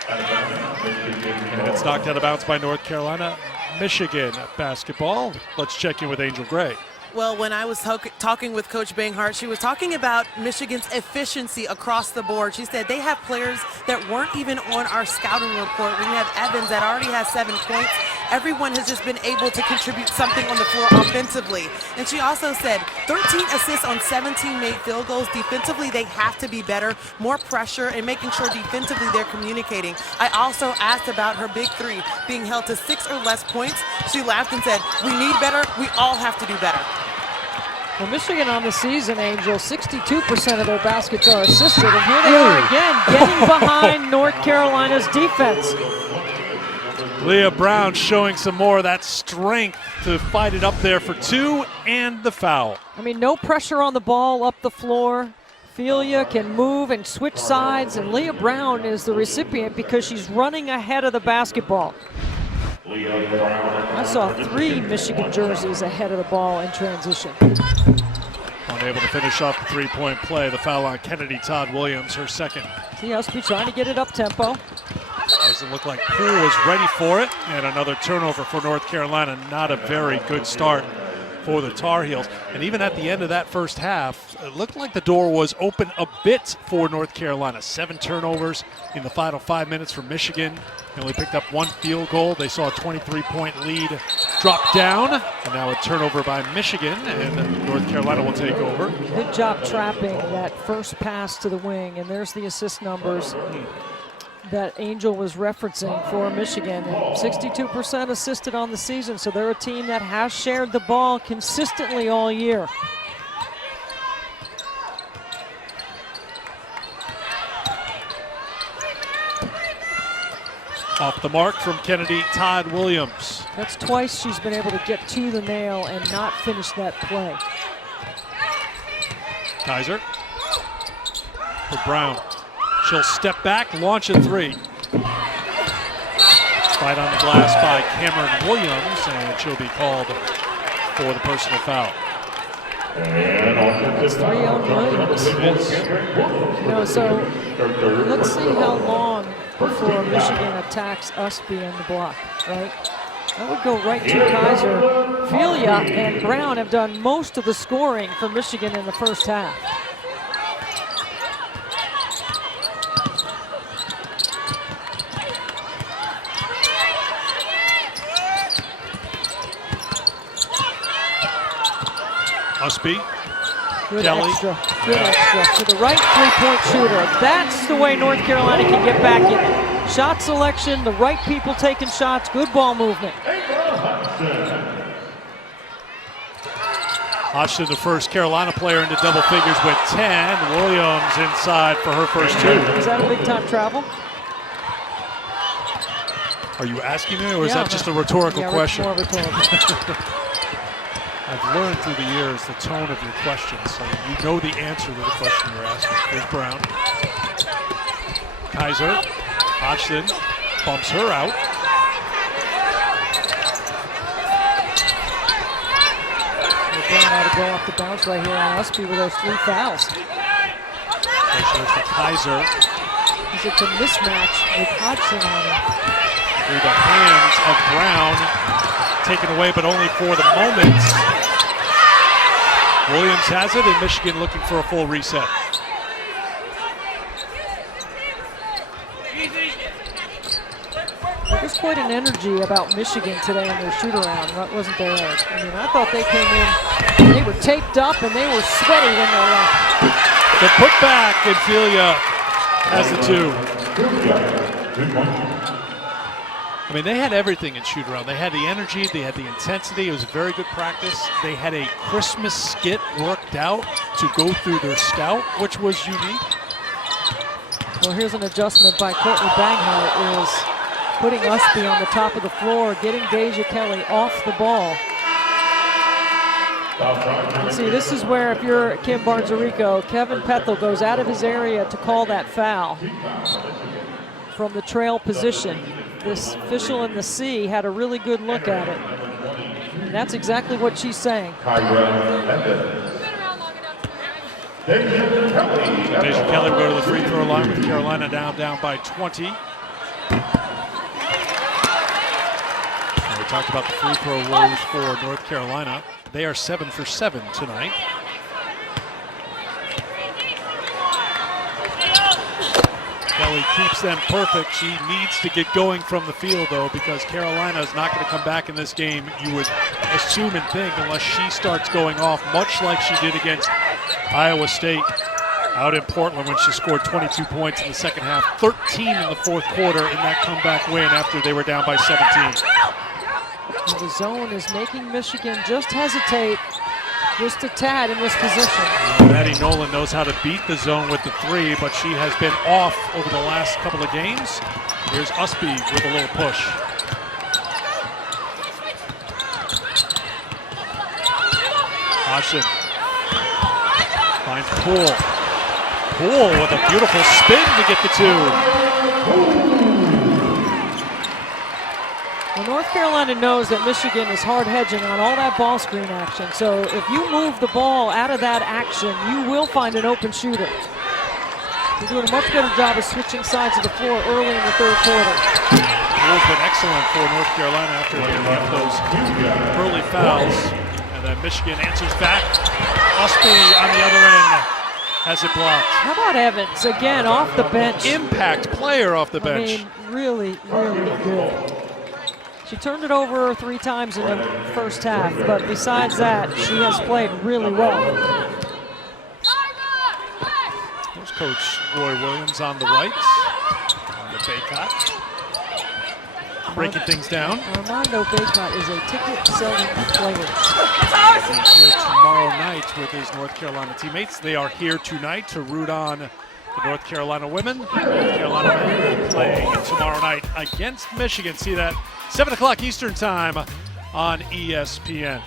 And it's knocked out of bounds by North Carolina. Michigan basketball. Let's check in with Angel Gray. Well, when I was talking with Coach Banghart, she was talking about Michigan's efficiency across the board. She said they have players that weren't even on our scouting report. We have Evans that already has 7 points. Everyone has just been able to contribute something on the floor offensively. And she also said 13 assists on 17 made field goals. Defensively, they have to be better, more pressure, and making sure defensively they're communicating. I also asked about her big 3 being held to 6 or less points. She laughed and said, we need better. We all have to do better. Well, Michigan on the season, Angel, 62% of their baskets are assisted, and here they are again, getting behind North Carolina's defense. Leah Brown showing some more of that strength to fight it up there for 2 and the foul. I mean, no pressure on the ball up the floor. Filia can move and switch sides, and Leah Brown is the recipient because she's running ahead of the basketball. I saw 3 Michigan jerseys ahead of the ball in transition. Unable to finish off the 3-point play. The foul on Kennedy Todd Williams, her second. See Usby trying to get it up tempo. Doesn't look like Poole is ready for it. And another turnover for North Carolina. Not a very good start for the Tar Heels. And even at the end of that first half, it looked like the door was open a bit for North Carolina. 7 turnovers in the final 5 minutes for Michigan. They only picked up 1 field goal. They saw a 23-point lead drop down. And now a turnover by Michigan, and North Carolina will take over. Good job trapping that first pass to the wing. And there's the assist numbers that Angel was referencing for Michigan. 62% assisted on the season, so they're a team that has shared the ball consistently all year. Off the mark from Kennedy Todd Williams. That's twice she's been able to get to the nail and not finish that play. Kaiser for Brown. She'll step back, launch a 3. Fight on the glass by Cameron Williams, and she'll be called for the personal foul. It's 3 on Williams. You know, so let's see how long before Michigan attacks Usby in the block, right? I would go right to Kaiser. Filia and Brown have done most of the scoring for Michigan in the first half. Usby Good Kelly. extra, good extra. To the right three-point shooter. That's the way North Carolina can get back in it. Shot selection, the right people taking shots, good ball movement. Hodgson, the first Carolina player into double figures with 10. Williams inside for her first 2. Is that a big-time travel? Are you asking me, or is Yeah, that just a rhetorical yeah, question? More rhetorical. I've learned through the years the tone of your questions, so you know the answer to the question you're asking. Here's Brown. Kaiser. Hodgson bumps her out. Brown ought to go off the bounce right here on Usby with those 3 fouls. There's the Kaiser It's a mismatch with Hodgson on him. through the hands of Brown. Taken away, but only for the moment. Williams has it, and Michigan looking for a full reset. There's quite an energy about Michigan today in their shoot-around, wasn't there, Eric? I mean, I thought they came in, they were taped up and they were sweaty when they left. The putback, and Filia has the 2. I mean, they had everything in shoot-around. They had the energy, they had the intensity. It was a very good practice. They had a Christmas skit worked out to go through their scout, which was unique. Well, here's an adjustment by Courtney Banghart, is putting Usby on the top of the floor, getting Deja Kelly off the ball. And see, this is where, if you're Kim Barnes-Arico, Kevin Pethel goes out of his area to call that foul from the trail position. This official in the C had a really good look at it. And that's exactly what she's saying. Deja Kelly will go to the free throw line with Carolina down by 20. We talked about the free throw woes for North Carolina. They are 7 for 7 tonight. Kelly keeps them perfect. She needs to get going from the field, though, because Carolina is not going to come back in this game, you would assume and think, unless she starts going off, much like she did against Iowa State out in Portland when she scored 22 points in the second half, 13 in the fourth quarter in that comeback win after they were down by 17. And the zone is making Michigan just hesitate just a tad in this position. Maddie Nolan knows how to beat the zone with the 3, but she has been off over the last couple of games. Here's Usby with a little push. Hodgson finds Poole. Poole with a beautiful spin to get the 2. Well, North Carolina knows that Michigan is hard hedging on all that ball screen action. So if you move the ball out of that action, you will find an open shooter. They're doing a much better job of switching sides of the floor early in the third quarter. Poole's been excellent for North Carolina after they got those early fouls. And then Michigan answers back. Usby on the other end has it blocked. How about Evans, again, off the bench? Impact player off the I bench. mean, really, really good. She turned it over 3 times in the first half, but besides that, she has played really well. There's Coach Roy Williams on the right, on the Baycott, breaking things down. Armando Baycott is a ticket-selling player. He's here tomorrow night with his North Carolina teammates. They are here tonight to root on the North Carolina women. North Carolina men will play tomorrow night against Michigan. See that 7 o'clock Eastern time on ESPN.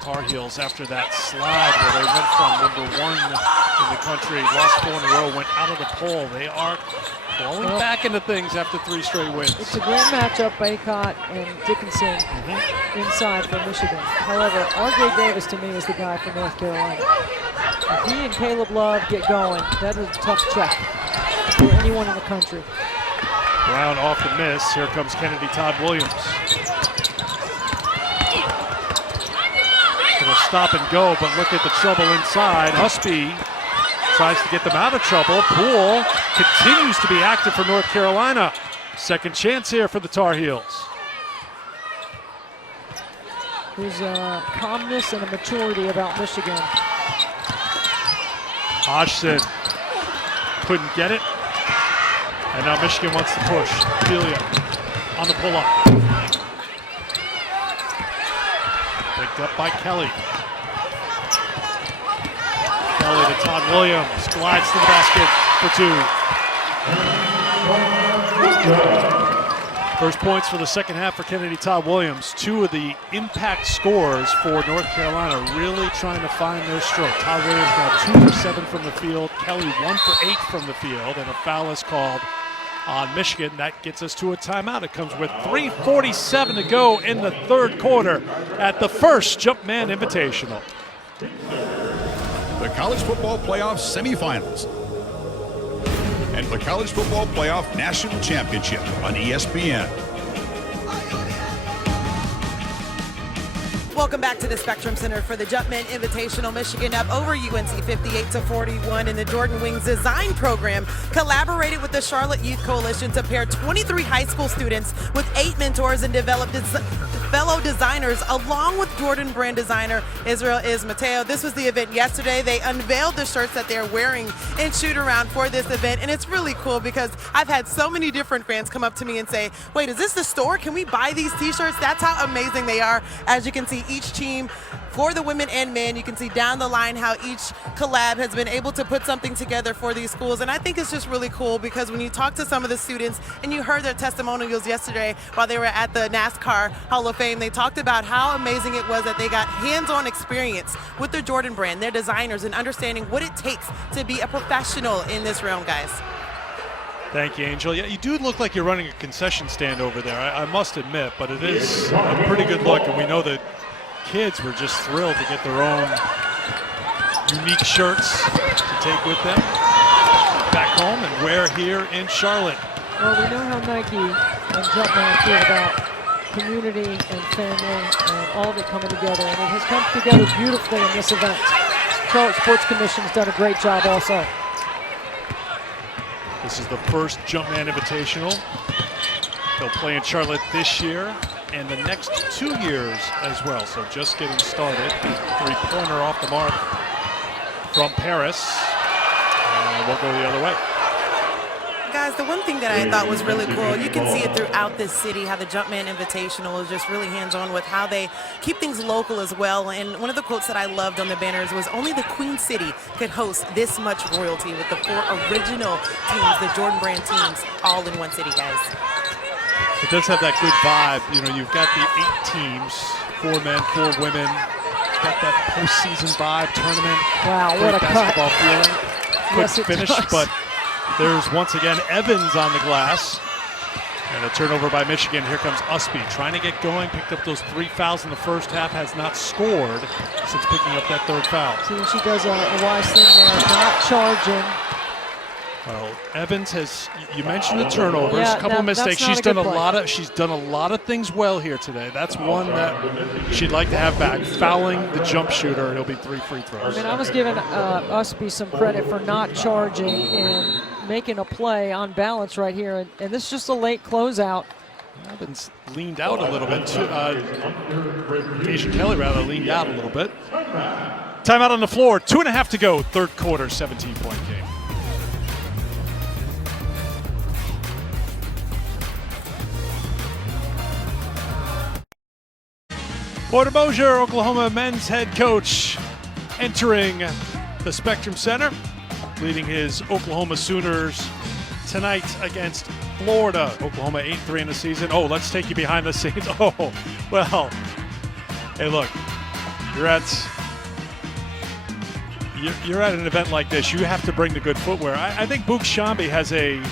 Tar Heels, after that slide where they went from #1 in the country, lost 4 in a row, went out of the poll. They are falling back into things after 3 straight wins. It's a great matchup, Baycott and Dickinson inside for Michigan. However, R.J. Davis to me is the guy for North Carolina. If he and Caleb Love get going, that is a tough check for anyone in the country. Brown off the miss. Here comes Kennedy Todd Williams. Gonna stop and go, but look at the trouble inside. Usby tries to get them out of trouble. Poole continues to be active for North Carolina. Second chance here for the Tar Heels. There's a calmness and a maturity about Michigan. Hodgson couldn't get it. And now Michigan wants to push. Delia on the pull-up. Picked up by Kelly. Kelly to Todd Williams. Glides to the basket for 2. First points for the second half for Kennedy Todd Williams. 2 of the impact scores for North Carolina, really trying to find their stroke. Todd Williams now 2 for 7 from the field. Kelly 1 for 8 from the field, and a foul is called on Michigan. That gets us to a timeout. It comes with 3:47 to go in the third quarter at the first Jumpman Invitational. The College Football Playoff Semifinals and the College Football Playoff National Championship on ESPN. Welcome back to the Spectrum Center for the Jumpman Invitational. Michigan up over UNC 58-41 in the Jordan Wings design program. Collaborated with the Charlotte Youth Coalition to pair 23 high school students with 8 mentors and develop fellow designers along with Jordan brand designer Israel Ismateo. This was the event yesterday. They unveiled the shirts that they're wearing in shoot around for this event, and it's really cool because I've had so many different fans come up to me and say, wait, is this the store? Can we buy these t-shirts? That's how amazing they are. As you can see, each team for the women and men, you can see down the line how each collab has been able to put something together for these schools. And I think it's just really cool because when you talk to some of the students and you heard their testimonials yesterday while they were at the NASCAR Hall of Fame, they talked about how amazing it was that they got hands-on experience with their Jordan brand, their designers, and understanding what it takes to be a professional in this realm, guys. Thank you, Angel. Yeah, you do look like you're running a concession stand over there, I must admit, but it is a pretty good look, and we know that kids were just thrilled to get their own unique shirts to take with them back home and wear here in Charlotte. Well, we know how Nike and Jumpman feel about community and family and all of it coming together, and it has come together beautifully in this event. Charlotte Sports Commission has done a great job also. This is the first Jumpman Invitational. They'll play in Charlotte this year and the next 2 years as well. So just getting started. 3-pointer off the mark from Paris. And we'll go the other way. Guys, the one thing that I thought was really cool, you can see it throughout this city, how the Jumpman Invitational is just really hands-on with how they keep things local as well. And one of the quotes that I loved on the banners was, only the Queen City could host this much royalty with the 4 original teams, the Jordan brand teams, all in one city, guys. It does have that good vibe. You know, you've got the 8 teams, 4 men, 4 women. Got that postseason vibe, tournament. Wow, what a basketball cut. feeling. Quick Yes, it finish, does. but there's once again Evans on the glass. And a turnover by Michigan. Here comes Usby trying to get going. Picked up those 3 fouls in the first half. Has not scored since picking up that 3rd foul. See, she does a wise thing there, not charging. Well, Evans has. You mentioned the turnovers, Yeah, a couple of that's mistakes. not She's a good done a play. lot of. She's done a lot of things well here today. That's one that she'd like to have back. Fouling the jump shooter, and it'll be 3 free I throws. mean, I was giving Usby some credit for not charging and making a play on balance right here, and this is just a late closeout. Evans leaned out a little bit. Deja Kelly rather leaned out a little bit. Timeout on the floor. 2.5 to go. 3rd quarter. 17-point game. Porter Moser, Oklahoma men's head coach, entering the Spectrum Center, leading his Oklahoma Sooners tonight against Florida. Oklahoma 8-3 in the season. Oh, let's take you behind the scenes. Oh, well, hey, look, you're at an event like this. You have to bring the good footwear. I think Boog Shambi has a.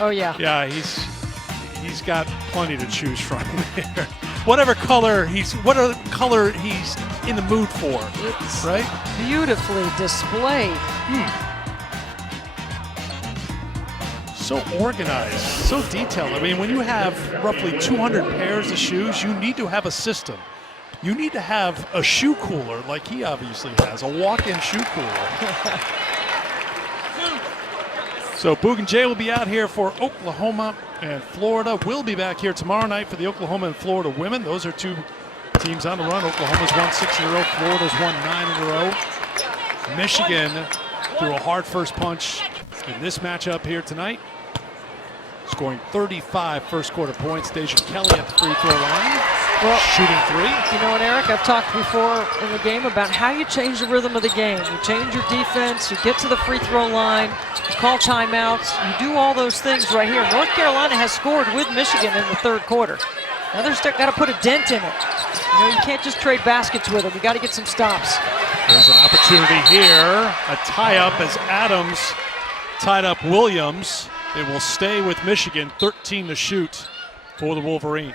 Oh, yeah. Yeah, he's got plenty to choose from there. Whatever color he's in the mood for, It's right? beautifully displayed. So organized, so detailed. I mean, when you have roughly 200 pairs of shoes, you need to have a system. You need to have a shoe cooler like he obviously has, a walk-in shoe cooler. So Boog and Jay will be out here for Oklahoma and Florida. We'll be back here tomorrow night for the Oklahoma and Florida women. Those are 2 teams on the run. Oklahoma's won 6 in a row. Florida's won 9 in a row. Michigan threw a hard first punch in this matchup here tonight, scoring 35 first quarter points. Deja Kelly at the free throw line, shooting 3. You know what, Eric? I've talked before in the game about how you change the rhythm of the game. You change your defense, you get to the free throw line, you call timeouts, you do all those things right here. North Carolina has scored with Michigan in the third quarter. Now they've got to put a dent in it. You know, you can't just trade baskets with them. You got to get some stops. There's an opportunity here, a tie-up as Adams tied up Williams. They will stay with Michigan, 13 to shoot for the Wolverines.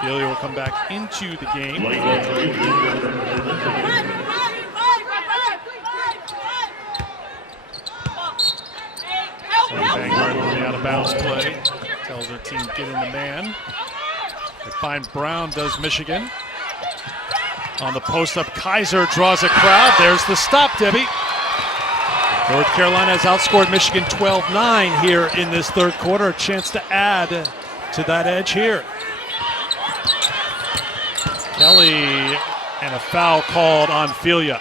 Filia will come back into the game. Banger in the out-of-bounds play. Tells their team, get in the man. They find Brown, does Michigan. On the post-up, Kaiser draws a crowd. There's the stop, Debbie. North Carolina has outscored Michigan 12-9 here in this third quarter. A chance to add to that edge here. Kelly, and a foul called on Filia.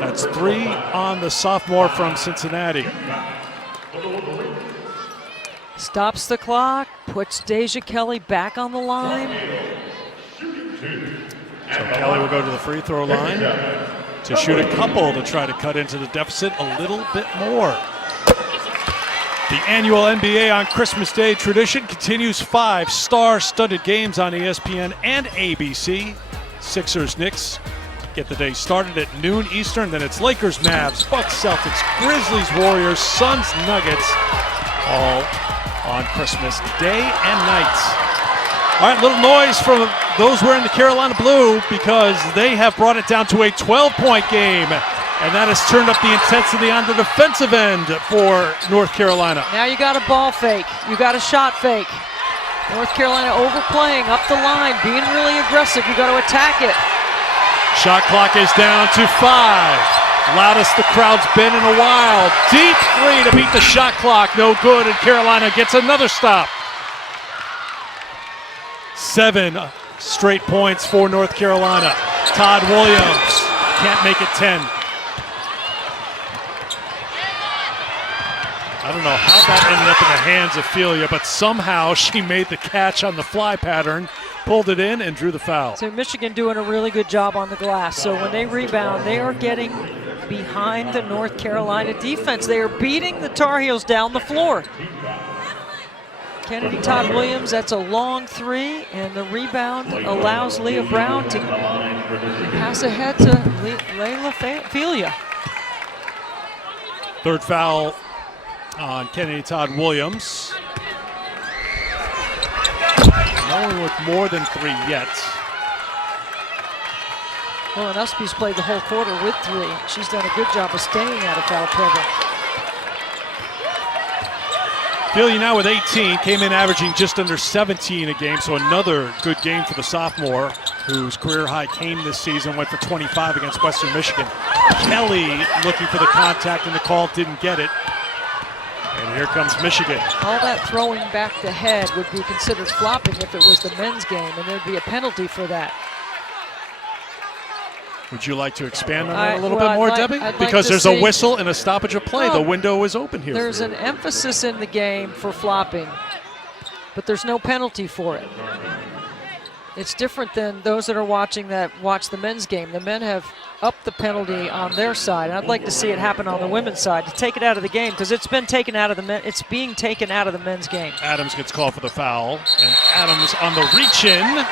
That's 3 on the sophomore from Cincinnati. Stops the clock, puts Deja Kelly back on the line. So Kelly will go to the free throw line to shoot a couple to try to cut into the deficit a little bit more. The annual NBA on Christmas Day tradition continues. 5 star-studded games on ESPN and ABC. Sixers, Knicks get the day started at noon Eastern. Then it's Lakers, Mavs, Bucks, Celtics, Grizzlies, Warriors, Suns, Nuggets, all on Christmas Day and nights. All right, little noise from those wearing the Carolina blue because they have brought it down to a 12-point game, and that has turned up the intensity on the defensive end for North Carolina. Now you got a ball fake. You got a shot fake. North Carolina overplaying up the line, being really aggressive. You got to attack it. Shot clock is down to 5. Loudest the crowd's been in a while. Deep 3 to beat the shot clock. No good, and Carolina gets another stop. 7 straight points for North Carolina. Todd Williams can't make it 10. I don't know how that ended up in the hands of Filia, but somehow she made the catch on the fly pattern, pulled it in, and drew the foul. So Michigan doing a really good job on the glass. So when they rebound, they are getting behind the North Carolina defense. They are beating the Tar Heels down the floor. Kennedy Todd Williams, that's a long 3, and the rebound allows Leah Brown to pass ahead to Layla Filia. Third foul on Kennedy Todd Williams. No one with more than 3 yet. Well, and Usby's played the whole quarter with 3. She's done a good job of staying out of foul trouble. Filia now with 18, came in averaging just under 17 a game, so another good game for the sophomore, whose career high came this season, went for 25 against Western Michigan. Kelly looking for the contact, and the call didn't get it. And here comes Michigan. All that throwing back the head would be considered flopping if it was the men's game, and there'd be a penalty for that. Would you like to expand on that a little bit I'd more, like- Debbie? I'd like Because to there's see- a whistle and a stoppage of play. Well, The window is open here. There's an emphasis in the game for flopping, but there's no penalty for it. It's different than those that are watching that watch the men's game. The men have upped the penalty on their side. I'd like to see it happen on the women's side to take it out of the game because it's been taken out of the men. It's being taken out of the men's game. Adams gets called for the foul, and Adams on the reach-in.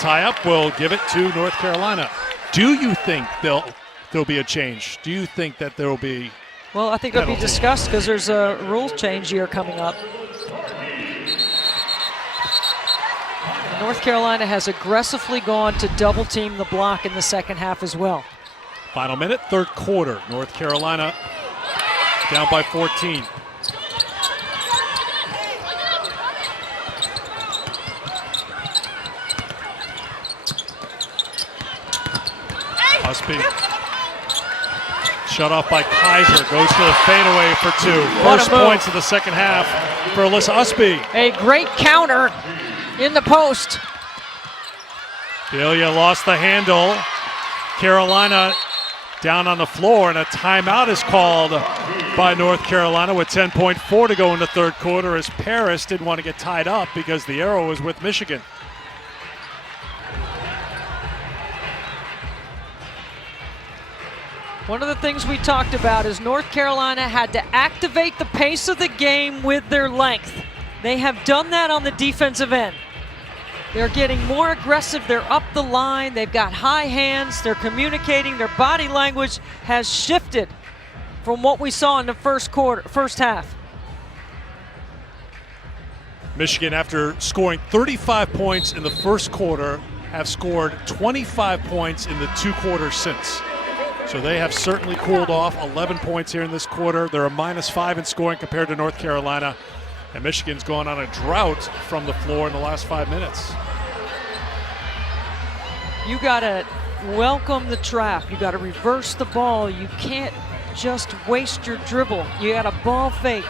Tie-up will give it to North Carolina. Do you think there'll be a change? Do you think that there will be? Well, I think it'll be Penalty. discussed because there's a rules change year coming up. North Carolina has aggressively gone to double team the block in the second half as well. Final minute, third quarter. North Carolina down by 14. Usby. Shut off by Kaiser. Goes to the fadeaway for 2. What a First move. points of the second half for Alyssa Usby. A great counter In the post. Delia lost the handle. Carolina down on the floor, and a timeout is called by North Carolina with 10.4 to go in the third quarter, as Paris didn't want to get tied up because the arrow was with Michigan. One of the things we talked about is North Carolina had to activate the pace of the game with their length. They have done that on the defensive end. They're getting more aggressive, they're up the line, they've got high hands, they're communicating, their body language has shifted from what we saw in the first half. Michigan, after scoring 35 points in the first quarter, have scored 25 points in the 2 quarters since. So they have certainly cooled off. 11 points here in this quarter. They're a -5 in scoring compared to North Carolina. And Michigan's gone on a drought from the floor in the last 5 minutes. You gotta welcome the trap. You gotta reverse the ball. You can't just waste your dribble. You got a ball fake.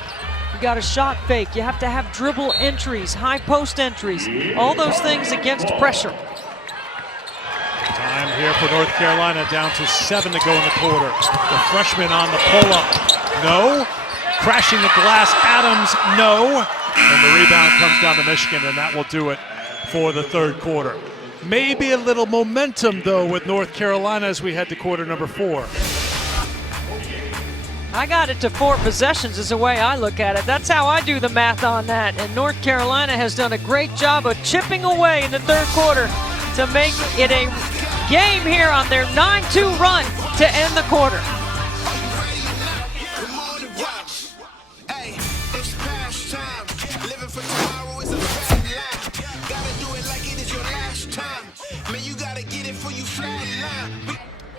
You got a shot fake. You have to have dribble entries, high post entries, all those things against pressure. Time here for North Carolina, down to 7 to go in the quarter. The freshman on the pull-up, no. Crashing the glass, Adams, no. And the rebound comes down to Michigan, and that will do it for the third quarter. Maybe a little momentum, though, with North Carolina as we head to quarter number 4. I got it to 4 possessions is the way I look at it. That's how I do the math on that. And North Carolina has done a great job of chipping away in the third quarter to make it a game here on their 9-2 run to end the quarter.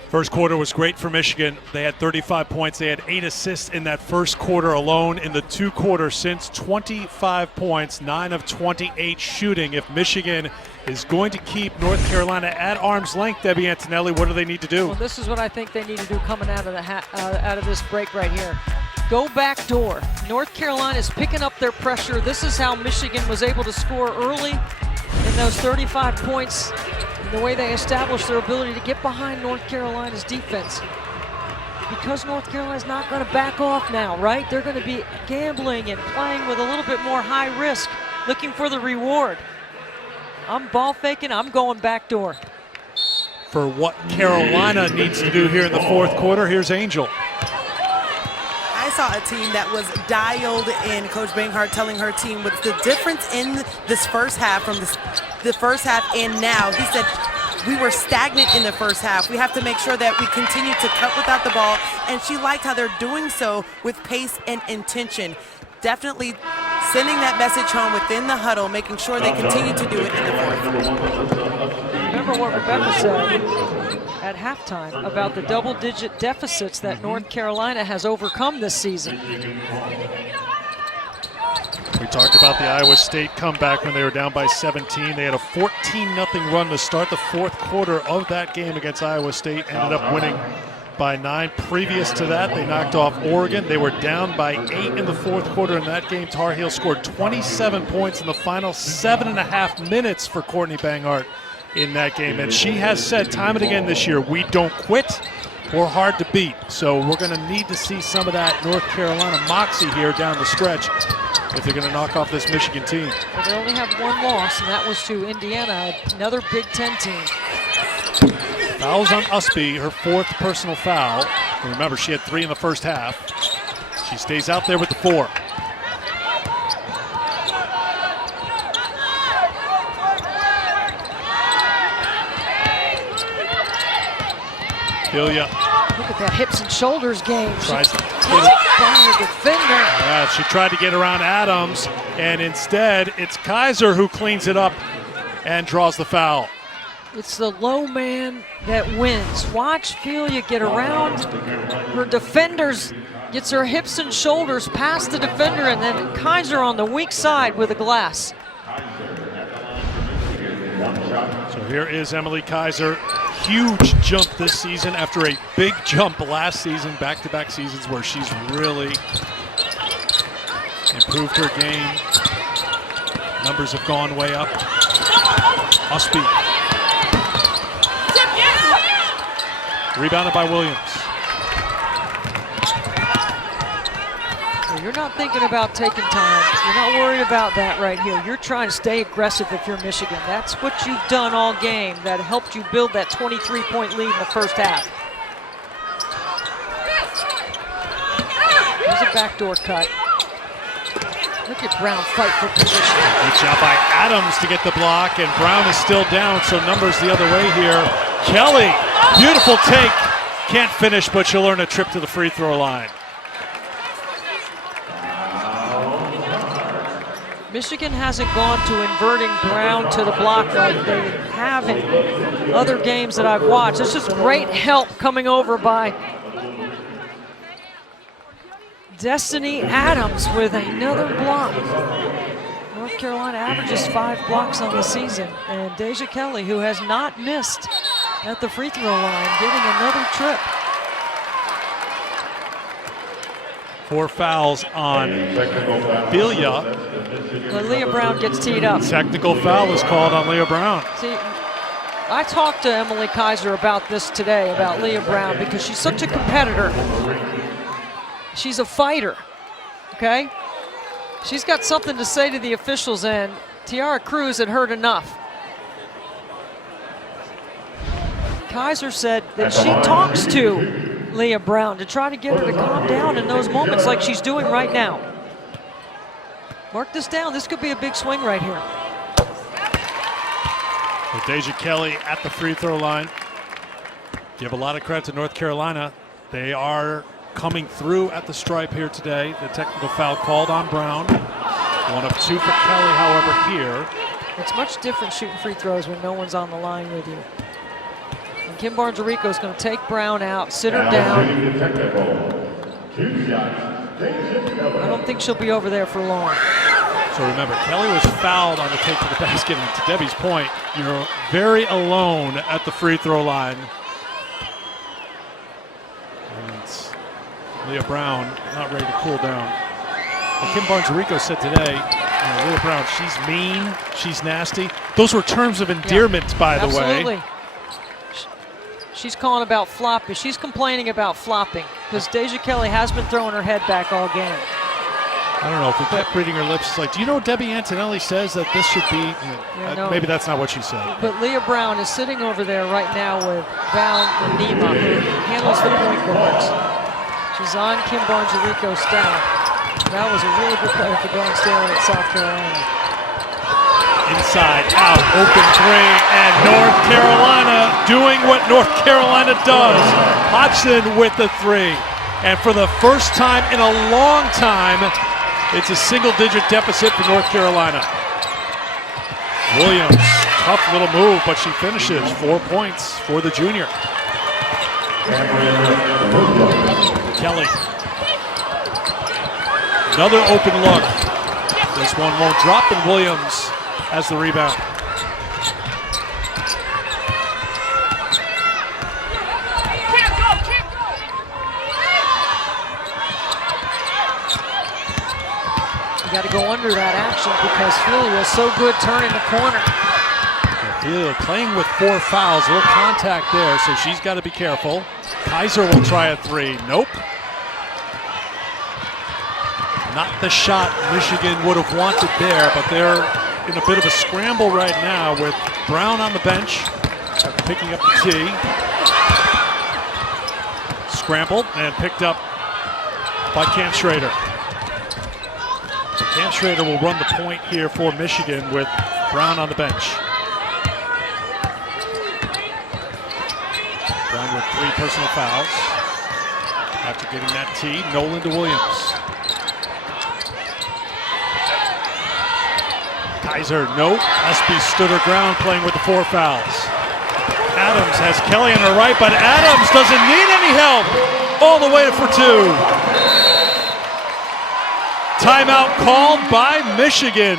First quarter was great for Michigan. They had 35 points. They had 8 assists in that first quarter alone. In the 2 quarters since, 25 points, 9 of 28 shooting. If Michigan is going to keep North Carolina at arm's length, Debbie Antonelli, what do they need to do? Well, this is what I think they need to do coming out of out of this break right here. Go back door. North Carolina is picking up their pressure. This is how Michigan was able to score early in those 35 points. The way they established their ability to get behind North Carolina's defense. Because North Carolina's not going to back off now, right? They're going to be gambling and playing with a little bit more high risk, looking for the reward. I'm ball faking, I'm going back door. For what Carolina needs to do here in the fourth quarter, here's Angel. I saw a team that was dialed in. Coach Banghart telling her team what's the difference in this first half from the first half and now. He said, we were stagnant in the first half. We have to make sure that we continue to cut without the ball. And she liked how they're doing so with pace and intention. Definitely sending that message home within the huddle, making sure they continue to do it in the fourth. Remember what Rebecca said at halftime about the double-digit deficits that North Carolina has overcome this season. We talked about the Iowa State comeback when they were down by 17. They had a 14-0 run to start the fourth quarter of that game against Iowa State, ended up winning by 9. Previous to that, they knocked off Oregon. They were down by 8 in the fourth quarter in that game. Tar Heels scored 27 points in the final 7.5 minutes for Courtney Banghart in that game. And she has said time and again this year, we don't quit. We're hard to beat. So we're going to need to see some of that North Carolina moxie here down the stretch if they're going to knock off this Michigan team. Well, they only have 1 loss, and that was to Indiana, another Big Ten team. Fouls on Usby, her 4th personal foul. And remember, she had 3 in the first half. She stays out there with the 4. Delia. Look at that hips and shoulders game. Tries to by the defender. Yeah, she tried to get around Adams, and instead it's Kaiser who cleans it up and draws the foul. It's the low man that wins. Watch Filia get around her defenders, gets her hips and shoulders past the defender, and then Kaiser on the weak side with a glass. So here is Emily Kaiser. Huge jump this season after a big jump last season, back-to-back seasons where she's really improved her game. Numbers have gone way up. Usby. Rebounded by Williams. You're not thinking about taking time. You're not worried about that right here. You're trying to stay aggressive if you're Michigan. That's what you've done all game that helped you build that 23-point lead in the first half. There's a backdoor cut. Look at Brown fight for position. Good job by Adams to get the block, and Brown is still down, so numbers the other way here. Kelly, beautiful take. Can't finish, but she'll earn a trip to the free throw line. Michigan hasn't gone to inverting Brown to the block like they have in other games that I've watched. It's just great help coming over by Destiny Adams with another block. North Carolina averages 5 blocks on the season, and Deja Kelly, who has not missed at the free throw line, getting another trip. 4 fouls on Bilia. But Leah Brown gets teed up. Technical foul is called on Leah Brown. See, I talked to Emily Kaiser about this today, about Leah Brown, because she's such a competitor. She's a fighter, okay? She's got something to say to the officials, and Tiara Cruz had heard enough. Kaiser said that she talks to Leah Brown to try to get her to calm down in those moments like she's doing right now. Mark this down. This could be a big swing right here. With Deja Kelly at the free throw line. Give a lot of credit to North Carolina. They are coming through at the stripe here today. The technical foul called on Brown. 1 of 2 for Kelly, however, here. It's much different shooting free throws when no one's on the line with you. And Kim Barnes-Arico is going to take Brown out, sit her down. I don't think she'll be over there for long. So remember, Kelly was fouled on the take to the basket, and to Debbie's point, you're very alone at the free throw line. And Leah Brown not ready to cool down. Well, Kim Barnes-Arico said today, Leah Brown, she's mean, she's nasty. Those were terms of endearment, by the way. Absolutely. She's calling about flopping. She's complaining about flopping because Deja Kelly has been throwing her head back all game. I don't know if we kept reading her lips. It's like, do you know Debbie Antonelli says that this should be? No. Maybe that's not what she said. But Leah Brown is sitting over there right now with Val Nima, who handles the point guards. She's on Kim Barnes-Arico's staff. That was a really good player for Dawn Staley at South Carolina. Inside, out, open 3, and North Carolina doing what North Carolina does. Hodgson with the 3. And for the first time in a long time, it's a single-digit deficit for North Carolina. Williams, tough little move, but she finishes. 4 points for the junior. Kelly. Another open look. This one won't drop, and Williams has the rebound. You got to go under that action because Philly was so good turning the corner. Philly playing with 4 fouls, a little contact there, so she's got to be careful. Kaiser will try a 3. Nope. Not the shot Michigan would have wanted there, but they're in a bit of a scramble right now with Brown on the bench, picking up the tee. Scrambled and picked up by Cam Schrader. So Cam Schrader will run the point here for Michigan with Brown on the bench. Brown with 3 personal fouls. After getting that tee, Nolan to Williams. Kaiser, no. Usby stood her ground playing with the 4 fouls. Adams has Kelly on her right, but Adams doesn't need any help. All the way for 2. Timeout called by Michigan.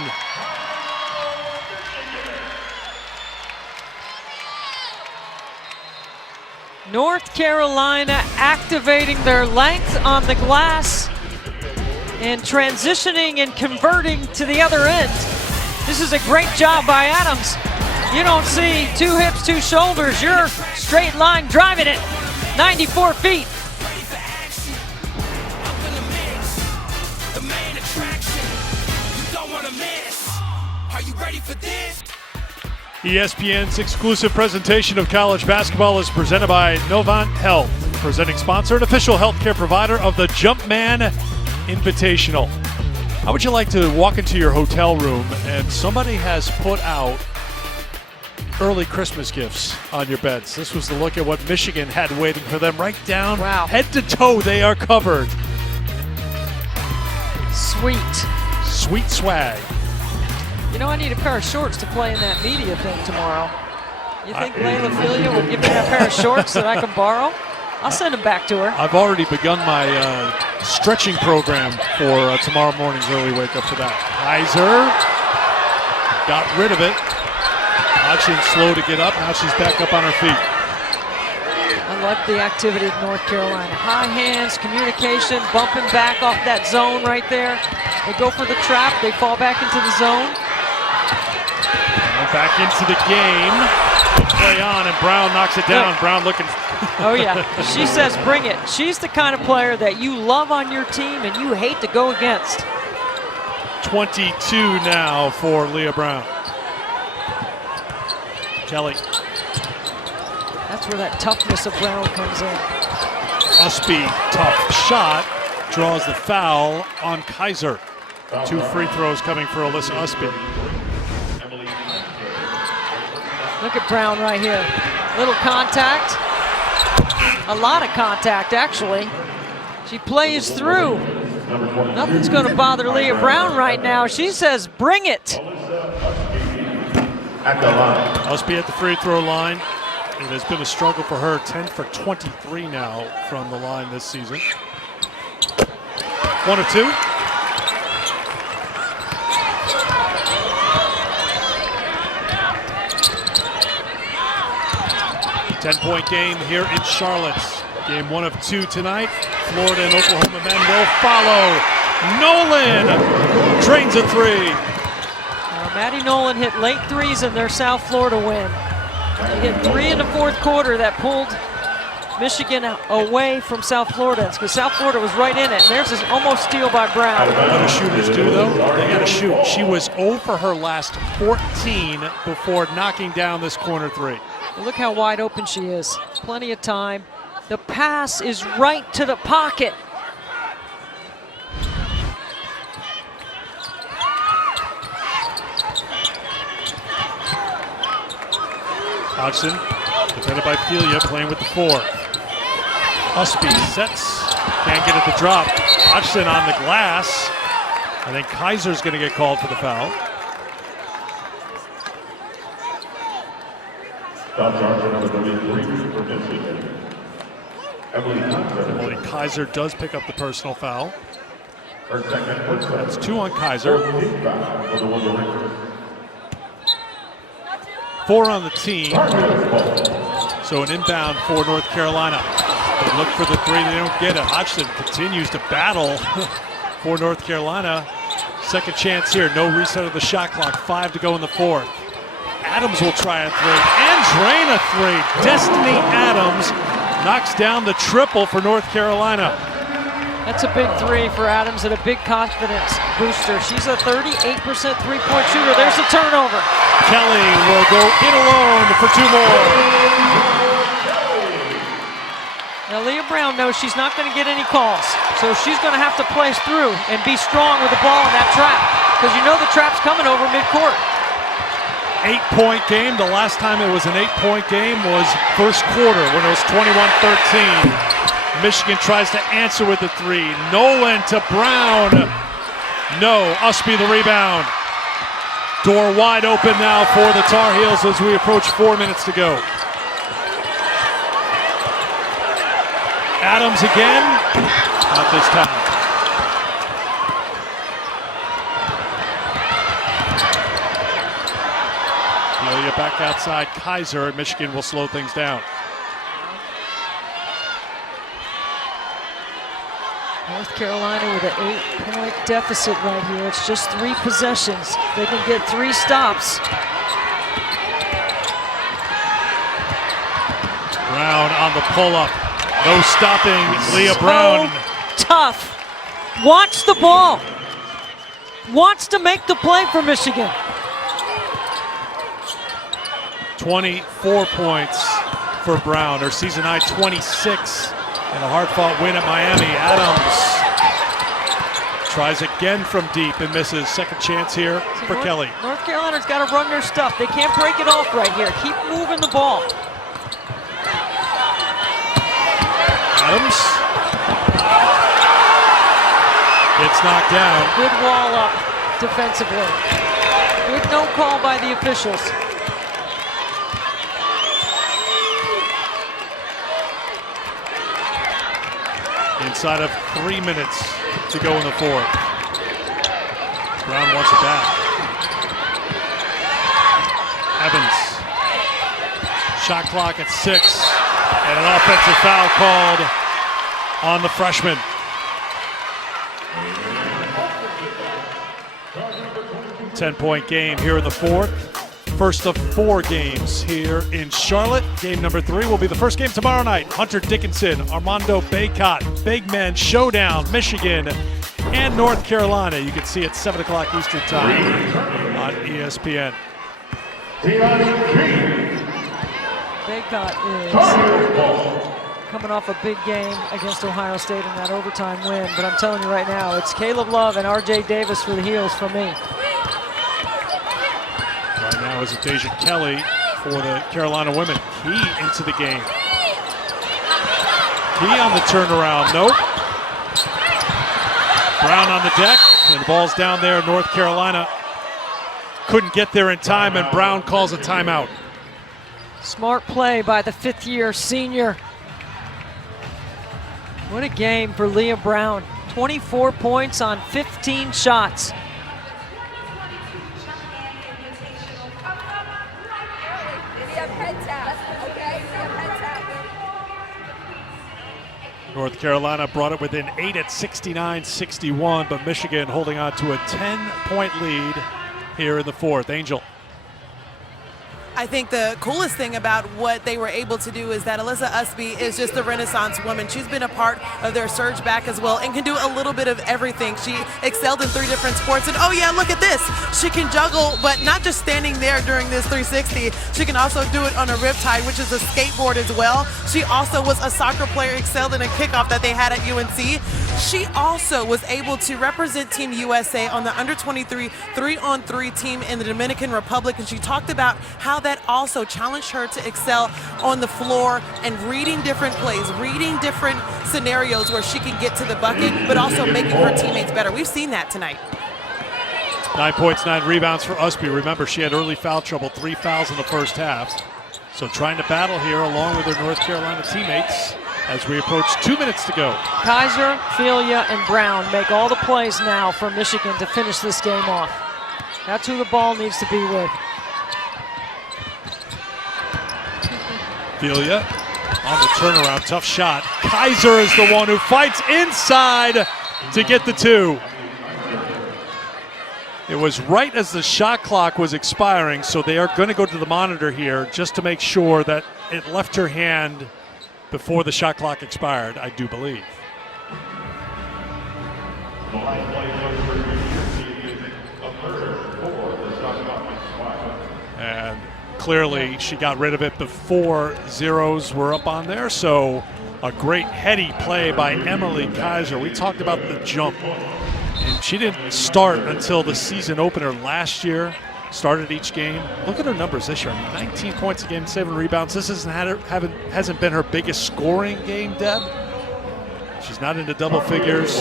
North Carolina activating their length on the glass and transitioning and converting to the other end. This is a great job by Adams. You don't see 2 hips, 2 shoulders. You're straight line driving it, 94 feet. The main attraction, you don't want to miss. Are you ready for this? ESPN's exclusive presentation of college basketball is presented by Novant Health, presenting sponsor and official healthcare provider of the Jumpman Invitational. How would you like to walk into your hotel room and somebody has put out early Christmas gifts on your beds? This was the look at what Michigan had waiting for them right down. Wow. Head to toe, they are covered. Sweet. Sweet swag. You know, I need a pair of shorts to play in that media thing tomorrow. You think Layla Filia will give me that pair of shorts that I can borrow? I'll send them back to her. I've already begun my stretching program for tomorrow morning's early wake up for that. Kaiser got rid of it. Hodgson slow to get up. Now she's back up on her feet. I like the activity of North Carolina. High hands, communication, bumping back off that zone right there. They go for the trap. They fall back into the zone. And back into the game. Play on, and Brown knocks it down. Look. Brown looking. Oh, yeah. She says bring it. She's the kind of player that you love on your team and you hate to go against. 22 now for Leah Brown. Kelly. That's where that toughness of Brown comes in. Usby, tough shot, draws the foul on Kaiser. 2 free throws coming for Alyssa Usby. Look at Brown right here. Little contact. A lot of contact, actually. She plays through. Nothing's going to bother Leah Brown right now. She says, bring it. Usby at the free throw line. It has been a struggle for her. 10 for 23 now from the line this season. 1 or 2. Ten-point game here in Charlotte. Game 1 of 2 tonight. Florida and Oklahoma men will follow. Nolan drains a 3. Maddie Nolan hit late threes in their South Florida win. He hit 3 in the 4th quarter that pulled Michigan away from South Florida because South Florida was right in it. And there's this almost steal by Brown. What do shooters do, though? They got to shoot. She was 0 for her last 14 before knocking down this corner 3. Look how wide open she is. Plenty of time. The pass is right to the pocket. Hodgson, defended by Filia, playing with the 4. Usby sets, can't get it to drop. Hodgson on the glass. I think Kaiser's going to get called for the foul. Emily Kaiser does pick up the personal foul. That's 2 on Kaiser. 4 on the team. So an inbound for North Carolina. They look for the 3, they don't get it. Hodgson continues to battle for North Carolina. Second chance here, no reset of the shot clock. 5 to go in the 4th. Adams will try a 3 and drain a 3. Destiny Adams knocks down the triple for North Carolina. That's a big 3 for Adams and a big confidence booster. She's a 38% three-point shooter. There's a turnover. Kelly will go it alone for 2 more. Now Leah Brown knows she's not going to get any calls, so she's going to have to play through and be strong with the ball in that trap because you know the trap's coming over midcourt. 8-point game. The last time it was an 8-point game was first quarter when it was 21-13. Michigan tries to answer with the 3. Nolan to Brown. No. Usby the rebound. Door wide open now for the Tar Heels as we approach 4 minutes to go. Adams again. Not this time. Filia back outside Kaiser, and Michigan will slow things down. North Carolina with an 8-point deficit right here. It's just 3 possessions. They can get 3 stops. Brown on the pull-up. No stopping Leah Brown. So tough. Watch the ball. Wants to make the play for Michigan. 24 points for Brown. Her season high 26 and a hard-fought win at Miami. Adams tries again from deep and misses. Second chance here for Kelly. North Carolina's got to run their stuff. They can't break it off right here. Keep moving the ball. Adams gets knocked down. Good wall up defensively. Good no call by the officials. Inside of 3 minutes to go in the 4th. Brown wants it back. Evans. Shot clock at 6. And an offensive foul called on the freshman. Ten-point game here in the 4th. First of 4 games here in Charlotte. Game number 3 will be the first game tomorrow night. Hunter Dickinson, Armando Bacot, Big Men Showdown, Michigan and North Carolina. You can see it 7 o'clock Eastern Time on ESPN. Bacot is coming off a big game against Ohio State in that overtime win. But I'm telling you right now, it's Caleb Love and R.J. Davis for the heels for me. Right now is Deja Kelly for the Carolina women. Key into the game. Key on the turnaround. Nope. Brown on the deck. And the ball's down there. North Carolina couldn't get there in time, and Brown calls a timeout. Smart play by the 5th-year senior. What a game for Leah Brown. 24 points on 15 shots. North Carolina brought it within 8 at 69-61, but Michigan holding on to a 10-point lead here in the 4th. Angel. I think the coolest thing about what they were able to do is that Alyssa Usby is just a Renaissance woman. She's been a part of their surge back as well and can do a little bit of everything. She excelled in 3 different sports. And oh yeah, look at this. She can juggle, but not just standing there during this 360. She can also do it on a riptide, which is a skateboard as well. She also was a soccer player, excelled in a kickoff that they had at UNC. She also was able to represent Team USA on the under-23 3-on-3 team in the Dominican Republic. And she talked about how that also challenged her to excel on the floor and reading different plays, reading different scenarios where she could get to the bucket, but also making her teammates better. We've seen that tonight. 9 points, 9 rebounds for Usby. Remember, she had early foul trouble, 3 fouls in the first half. So trying to battle here along with her North Carolina teammates as we approach 2 minutes to go. Kaiser, Filia, and Brown make all the plays now for Michigan to finish this game off. That's who the ball needs to be with. Filia on the turnaround, tough shot. Kaiser is the one who fights inside to get the 2. It was right as the shot clock was expiring, so they are going to go to the monitor here just to make sure that it left her hand before the shot clock expired, I do believe. And clearly she got rid of it before zeros were up on there, so a great heady play by Emily Kaiser. We talked about the jump, and she didn't start until the season opener last year. Started each game. Look at her numbers this year. 19 points a game, 7 rebounds. This hasn't been her biggest scoring game, Deb. She's not into double figures.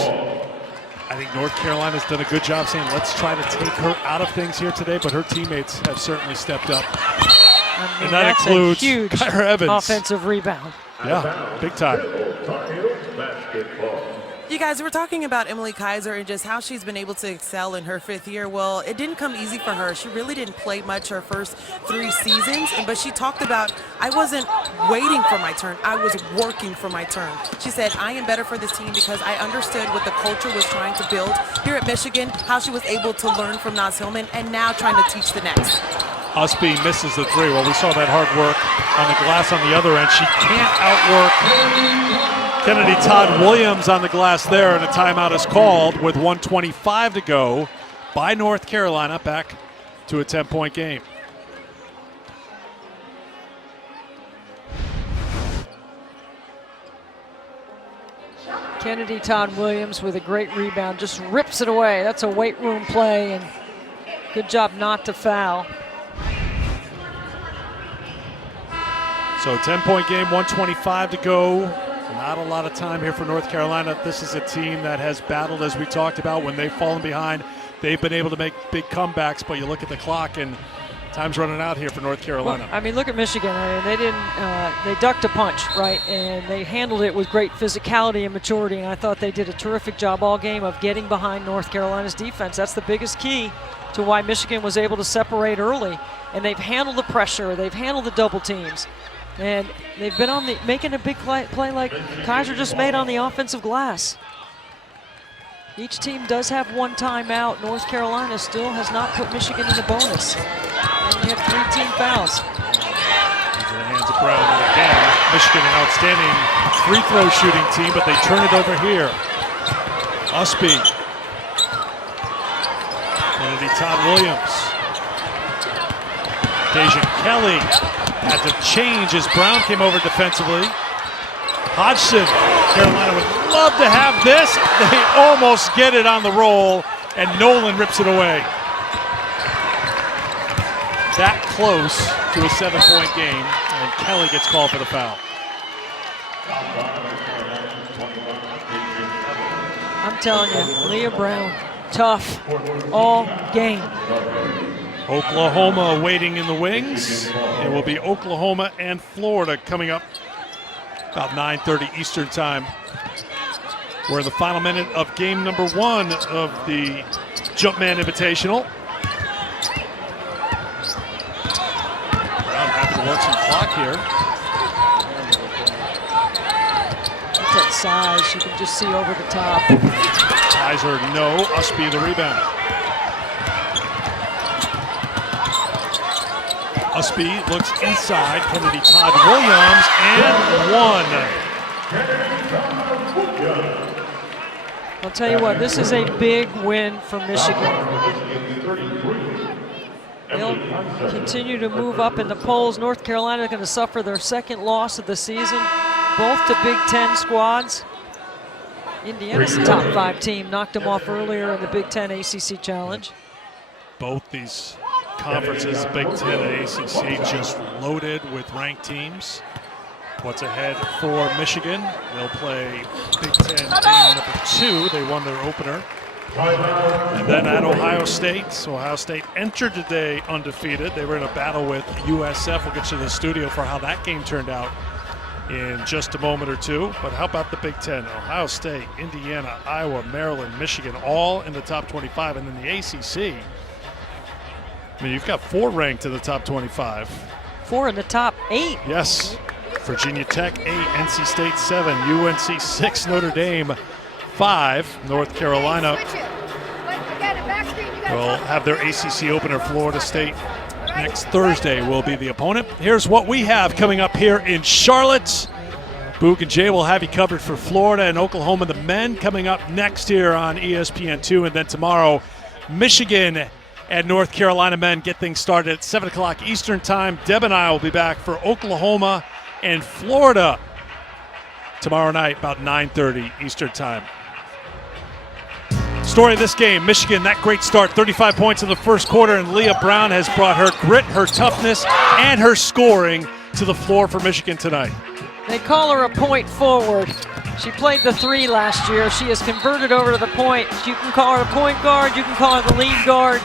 I think North Carolina's done a good job saying, let's try to take her out of things here today, but her teammates have certainly stepped up. I mean, And that that's includes a huge Kyra Evans. offensive rebound. Yeah, big time. You guys were talking about Emily Kaiser and just how she's been able to excel in her 5th year. Well, it didn't come easy for her. She really didn't play much her first 3 seasons, but she talked about, I wasn't waiting for my turn. I was working for my turn. She said, I am better for this team because I understood what the culture was trying to build here at Michigan, how she was able to learn from Naz Hillman, and now trying to teach the next. Usby misses the 3. Well, we saw that hard work on the glass on the other end. She can't outwork Kennedy Todd Williams on the glass there, and a timeout is called with 1:25 to go by North Carolina, back to a 10-point game. Kennedy Todd Williams with a great rebound, just rips it away. That's a weight room play, and good job not to foul. So 10-point game, 1:25 to go. Not a lot of time here for North Carolina. This is a team that has battled, as we talked about, when they've fallen behind. They've been able to make big comebacks, but you look at the clock and time's running out here for North Carolina. Well, I mean, look at Michigan. I mean, they ducked a punch, right? And they handled it with great physicality and maturity, and I thought they did a terrific job all game of getting behind North Carolina's defense. That's the biggest key to why Michigan was able to separate early. And they've handled the pressure. They've handled the double teams. And they've been on making a big play like Kaiser just made on the offensive glass. Each team does have one timeout. North Carolina still has not put Michigan in the bonus. They only have 3 team fouls. Into the hands of Brown again. Michigan an outstanding free throw shooting team, but they turn it over here. Usby. Kennedy Todd Williams. Deja Kelly had to change as Brown came over defensively. Hodgson, Carolina would love to have this. They almost get it on the roll, and Nolan rips it away. That close to a 7-point game, and Kelly gets called for the foul. I'm telling you, Leah Brown, tough all game. Oklahoma waiting in the wings. It will be Oklahoma and Florida coming up about 9:30 Eastern time. We're in the final minute of game number 1 of the Jumpman Invitational. Brown happy to work some clock here. That's that size you can just see over the top. Kaiser, no. Usby the rebound. Usby looks inside. Kennedy Todd Williams, and 1. I'll tell you what, this is a big win for Michigan. They'll continue to move up in the polls. North Carolina is going to suffer their 2nd loss of the season, both to Big Ten squads. Indiana's a top 5 team, knocked them off earlier in the Big Ten ACC Challenge. Both these conferences, Big Ten and ACC, just loaded with ranked teams. What's ahead for Michigan? They'll play Big Ten game number 2. They won their opener. And then at Ohio State. So Ohio State entered today undefeated. They were in a battle with USF. We'll get you to the studio for how that game turned out in just a moment or two. But how about the Big Ten? Ohio State, Indiana, Iowa, Maryland, Michigan, all in the top 25. And then the ACC. I mean, you've got 4 ranked in the top 25. 4 in the top 8. Yes. Virginia Tech 8, NC State 7, UNC 6, Notre Dame 5. North Carolina will have their ACC opener. Florida State next Thursday will be the opponent. Here's what we have coming up here in Charlotte. Boog and Jay will have you covered for Florida and Oklahoma, the men, coming up next here on ESPN2. And then tomorrow, Michigan and North Carolina men get things started at 7 o'clock Eastern time. Deb and I will be back for Oklahoma and Florida tomorrow night about 9:30 Eastern time. Story of this game, Michigan, that great start, 35 points in the first quarter, and Leah Brown has brought her grit, her toughness, and her scoring to the floor for Michigan tonight. They call her a point forward. She played the 3 last year. She has converted over to the point. You can call her a point guard. You can call her the lead guard.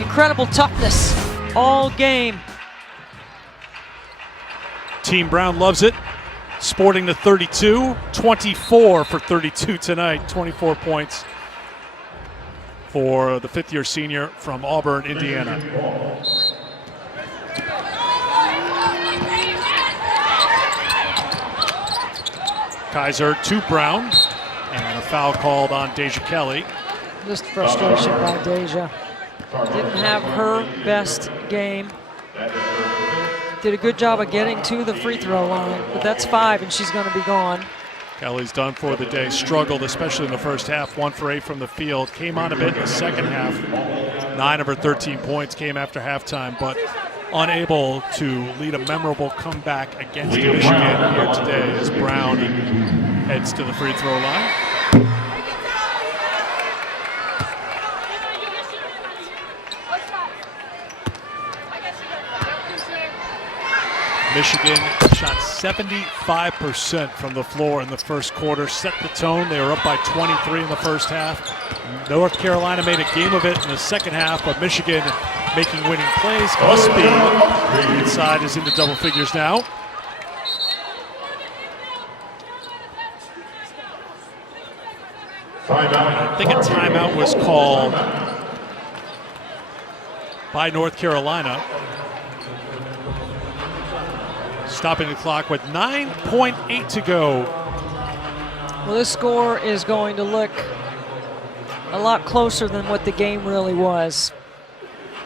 Incredible toughness all game. Team Brown loves it. Sporting to 32, 24 for 32 tonight, 24 points for the fifth-year senior from Auburn, Indiana. Kaiser to Brown, and a foul called on Deja Kelly. Just frustration by Deja. Didn't have her best game. Did a good job of getting to the free throw line, but that's 5 and she's going to be gone. Kelly's done for the day. Struggled, especially in the first half. 1 for 8 from the field. Came on a bit in the second half. 9 of her 13 points came after halftime, but unable to lead a memorable comeback against Michigan here today as Brown heads to the free throw line. Michigan shot 75% from the floor in the first quarter, set the tone. They were up by 23 in the first half. North Carolina made a game of it in the second half, but Michigan making winning plays. Usby inside is into double figures now. I think a timeout was called by North Carolina, stopping the clock with 9.8 to go. Well, this score is going to look a lot closer than what the game really was.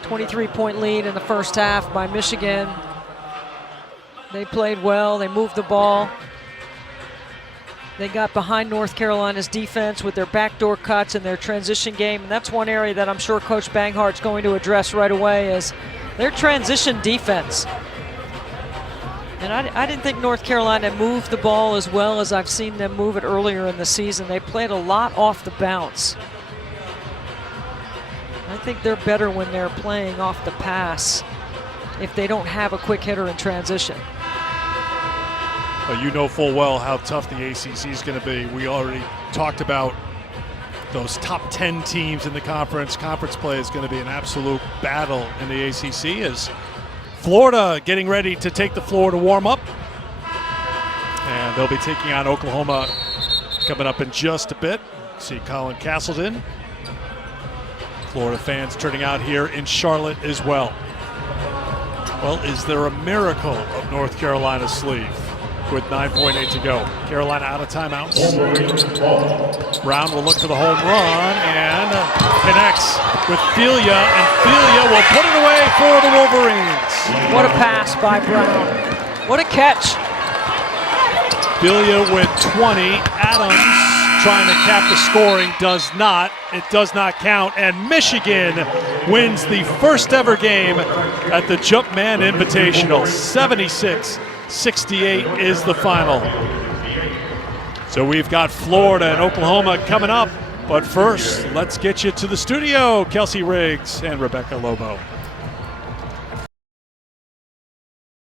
23-point lead in the first half by Michigan. They played well, they moved the ball. They got behind North Carolina's defense with their backdoor cuts and their transition game, and that's one area that I'm sure Coach Banghart's going to address right away is their transition defense. And I didn't think North Carolina moved the ball as well as I've seen them move it earlier in the season. They played a lot off the bounce. I think they're better when they're playing off the pass if they don't have a quick hitter in transition. But you know full well how tough the ACC is going to be. We already talked about those top 10 teams in the conference. Conference play is going to be an absolute battle in the ACC as Florida getting ready to take the floor to warm up. And they'll be taking on Oklahoma coming up in just a bit. See Colin Castleton. Florida fans turning out here in Charlotte as well. Well, is there a miracle up North Carolina's sleeve with 9.8 to go? Carolina out of timeouts. Brown will look for the home run and connects with Filia, and Filia will put it away for the Wolverines. What a pass by Brown. What a catch. Filia with 20. Adams trying to cap the scoring, does not. It does not count, and Michigan wins the first ever game at the Jumpman Invitational. 76-68 is the final. So we've got Florida and Oklahoma coming up, but first, let's get you to the studio, Kelsey Riggs and Rebecca Lobo.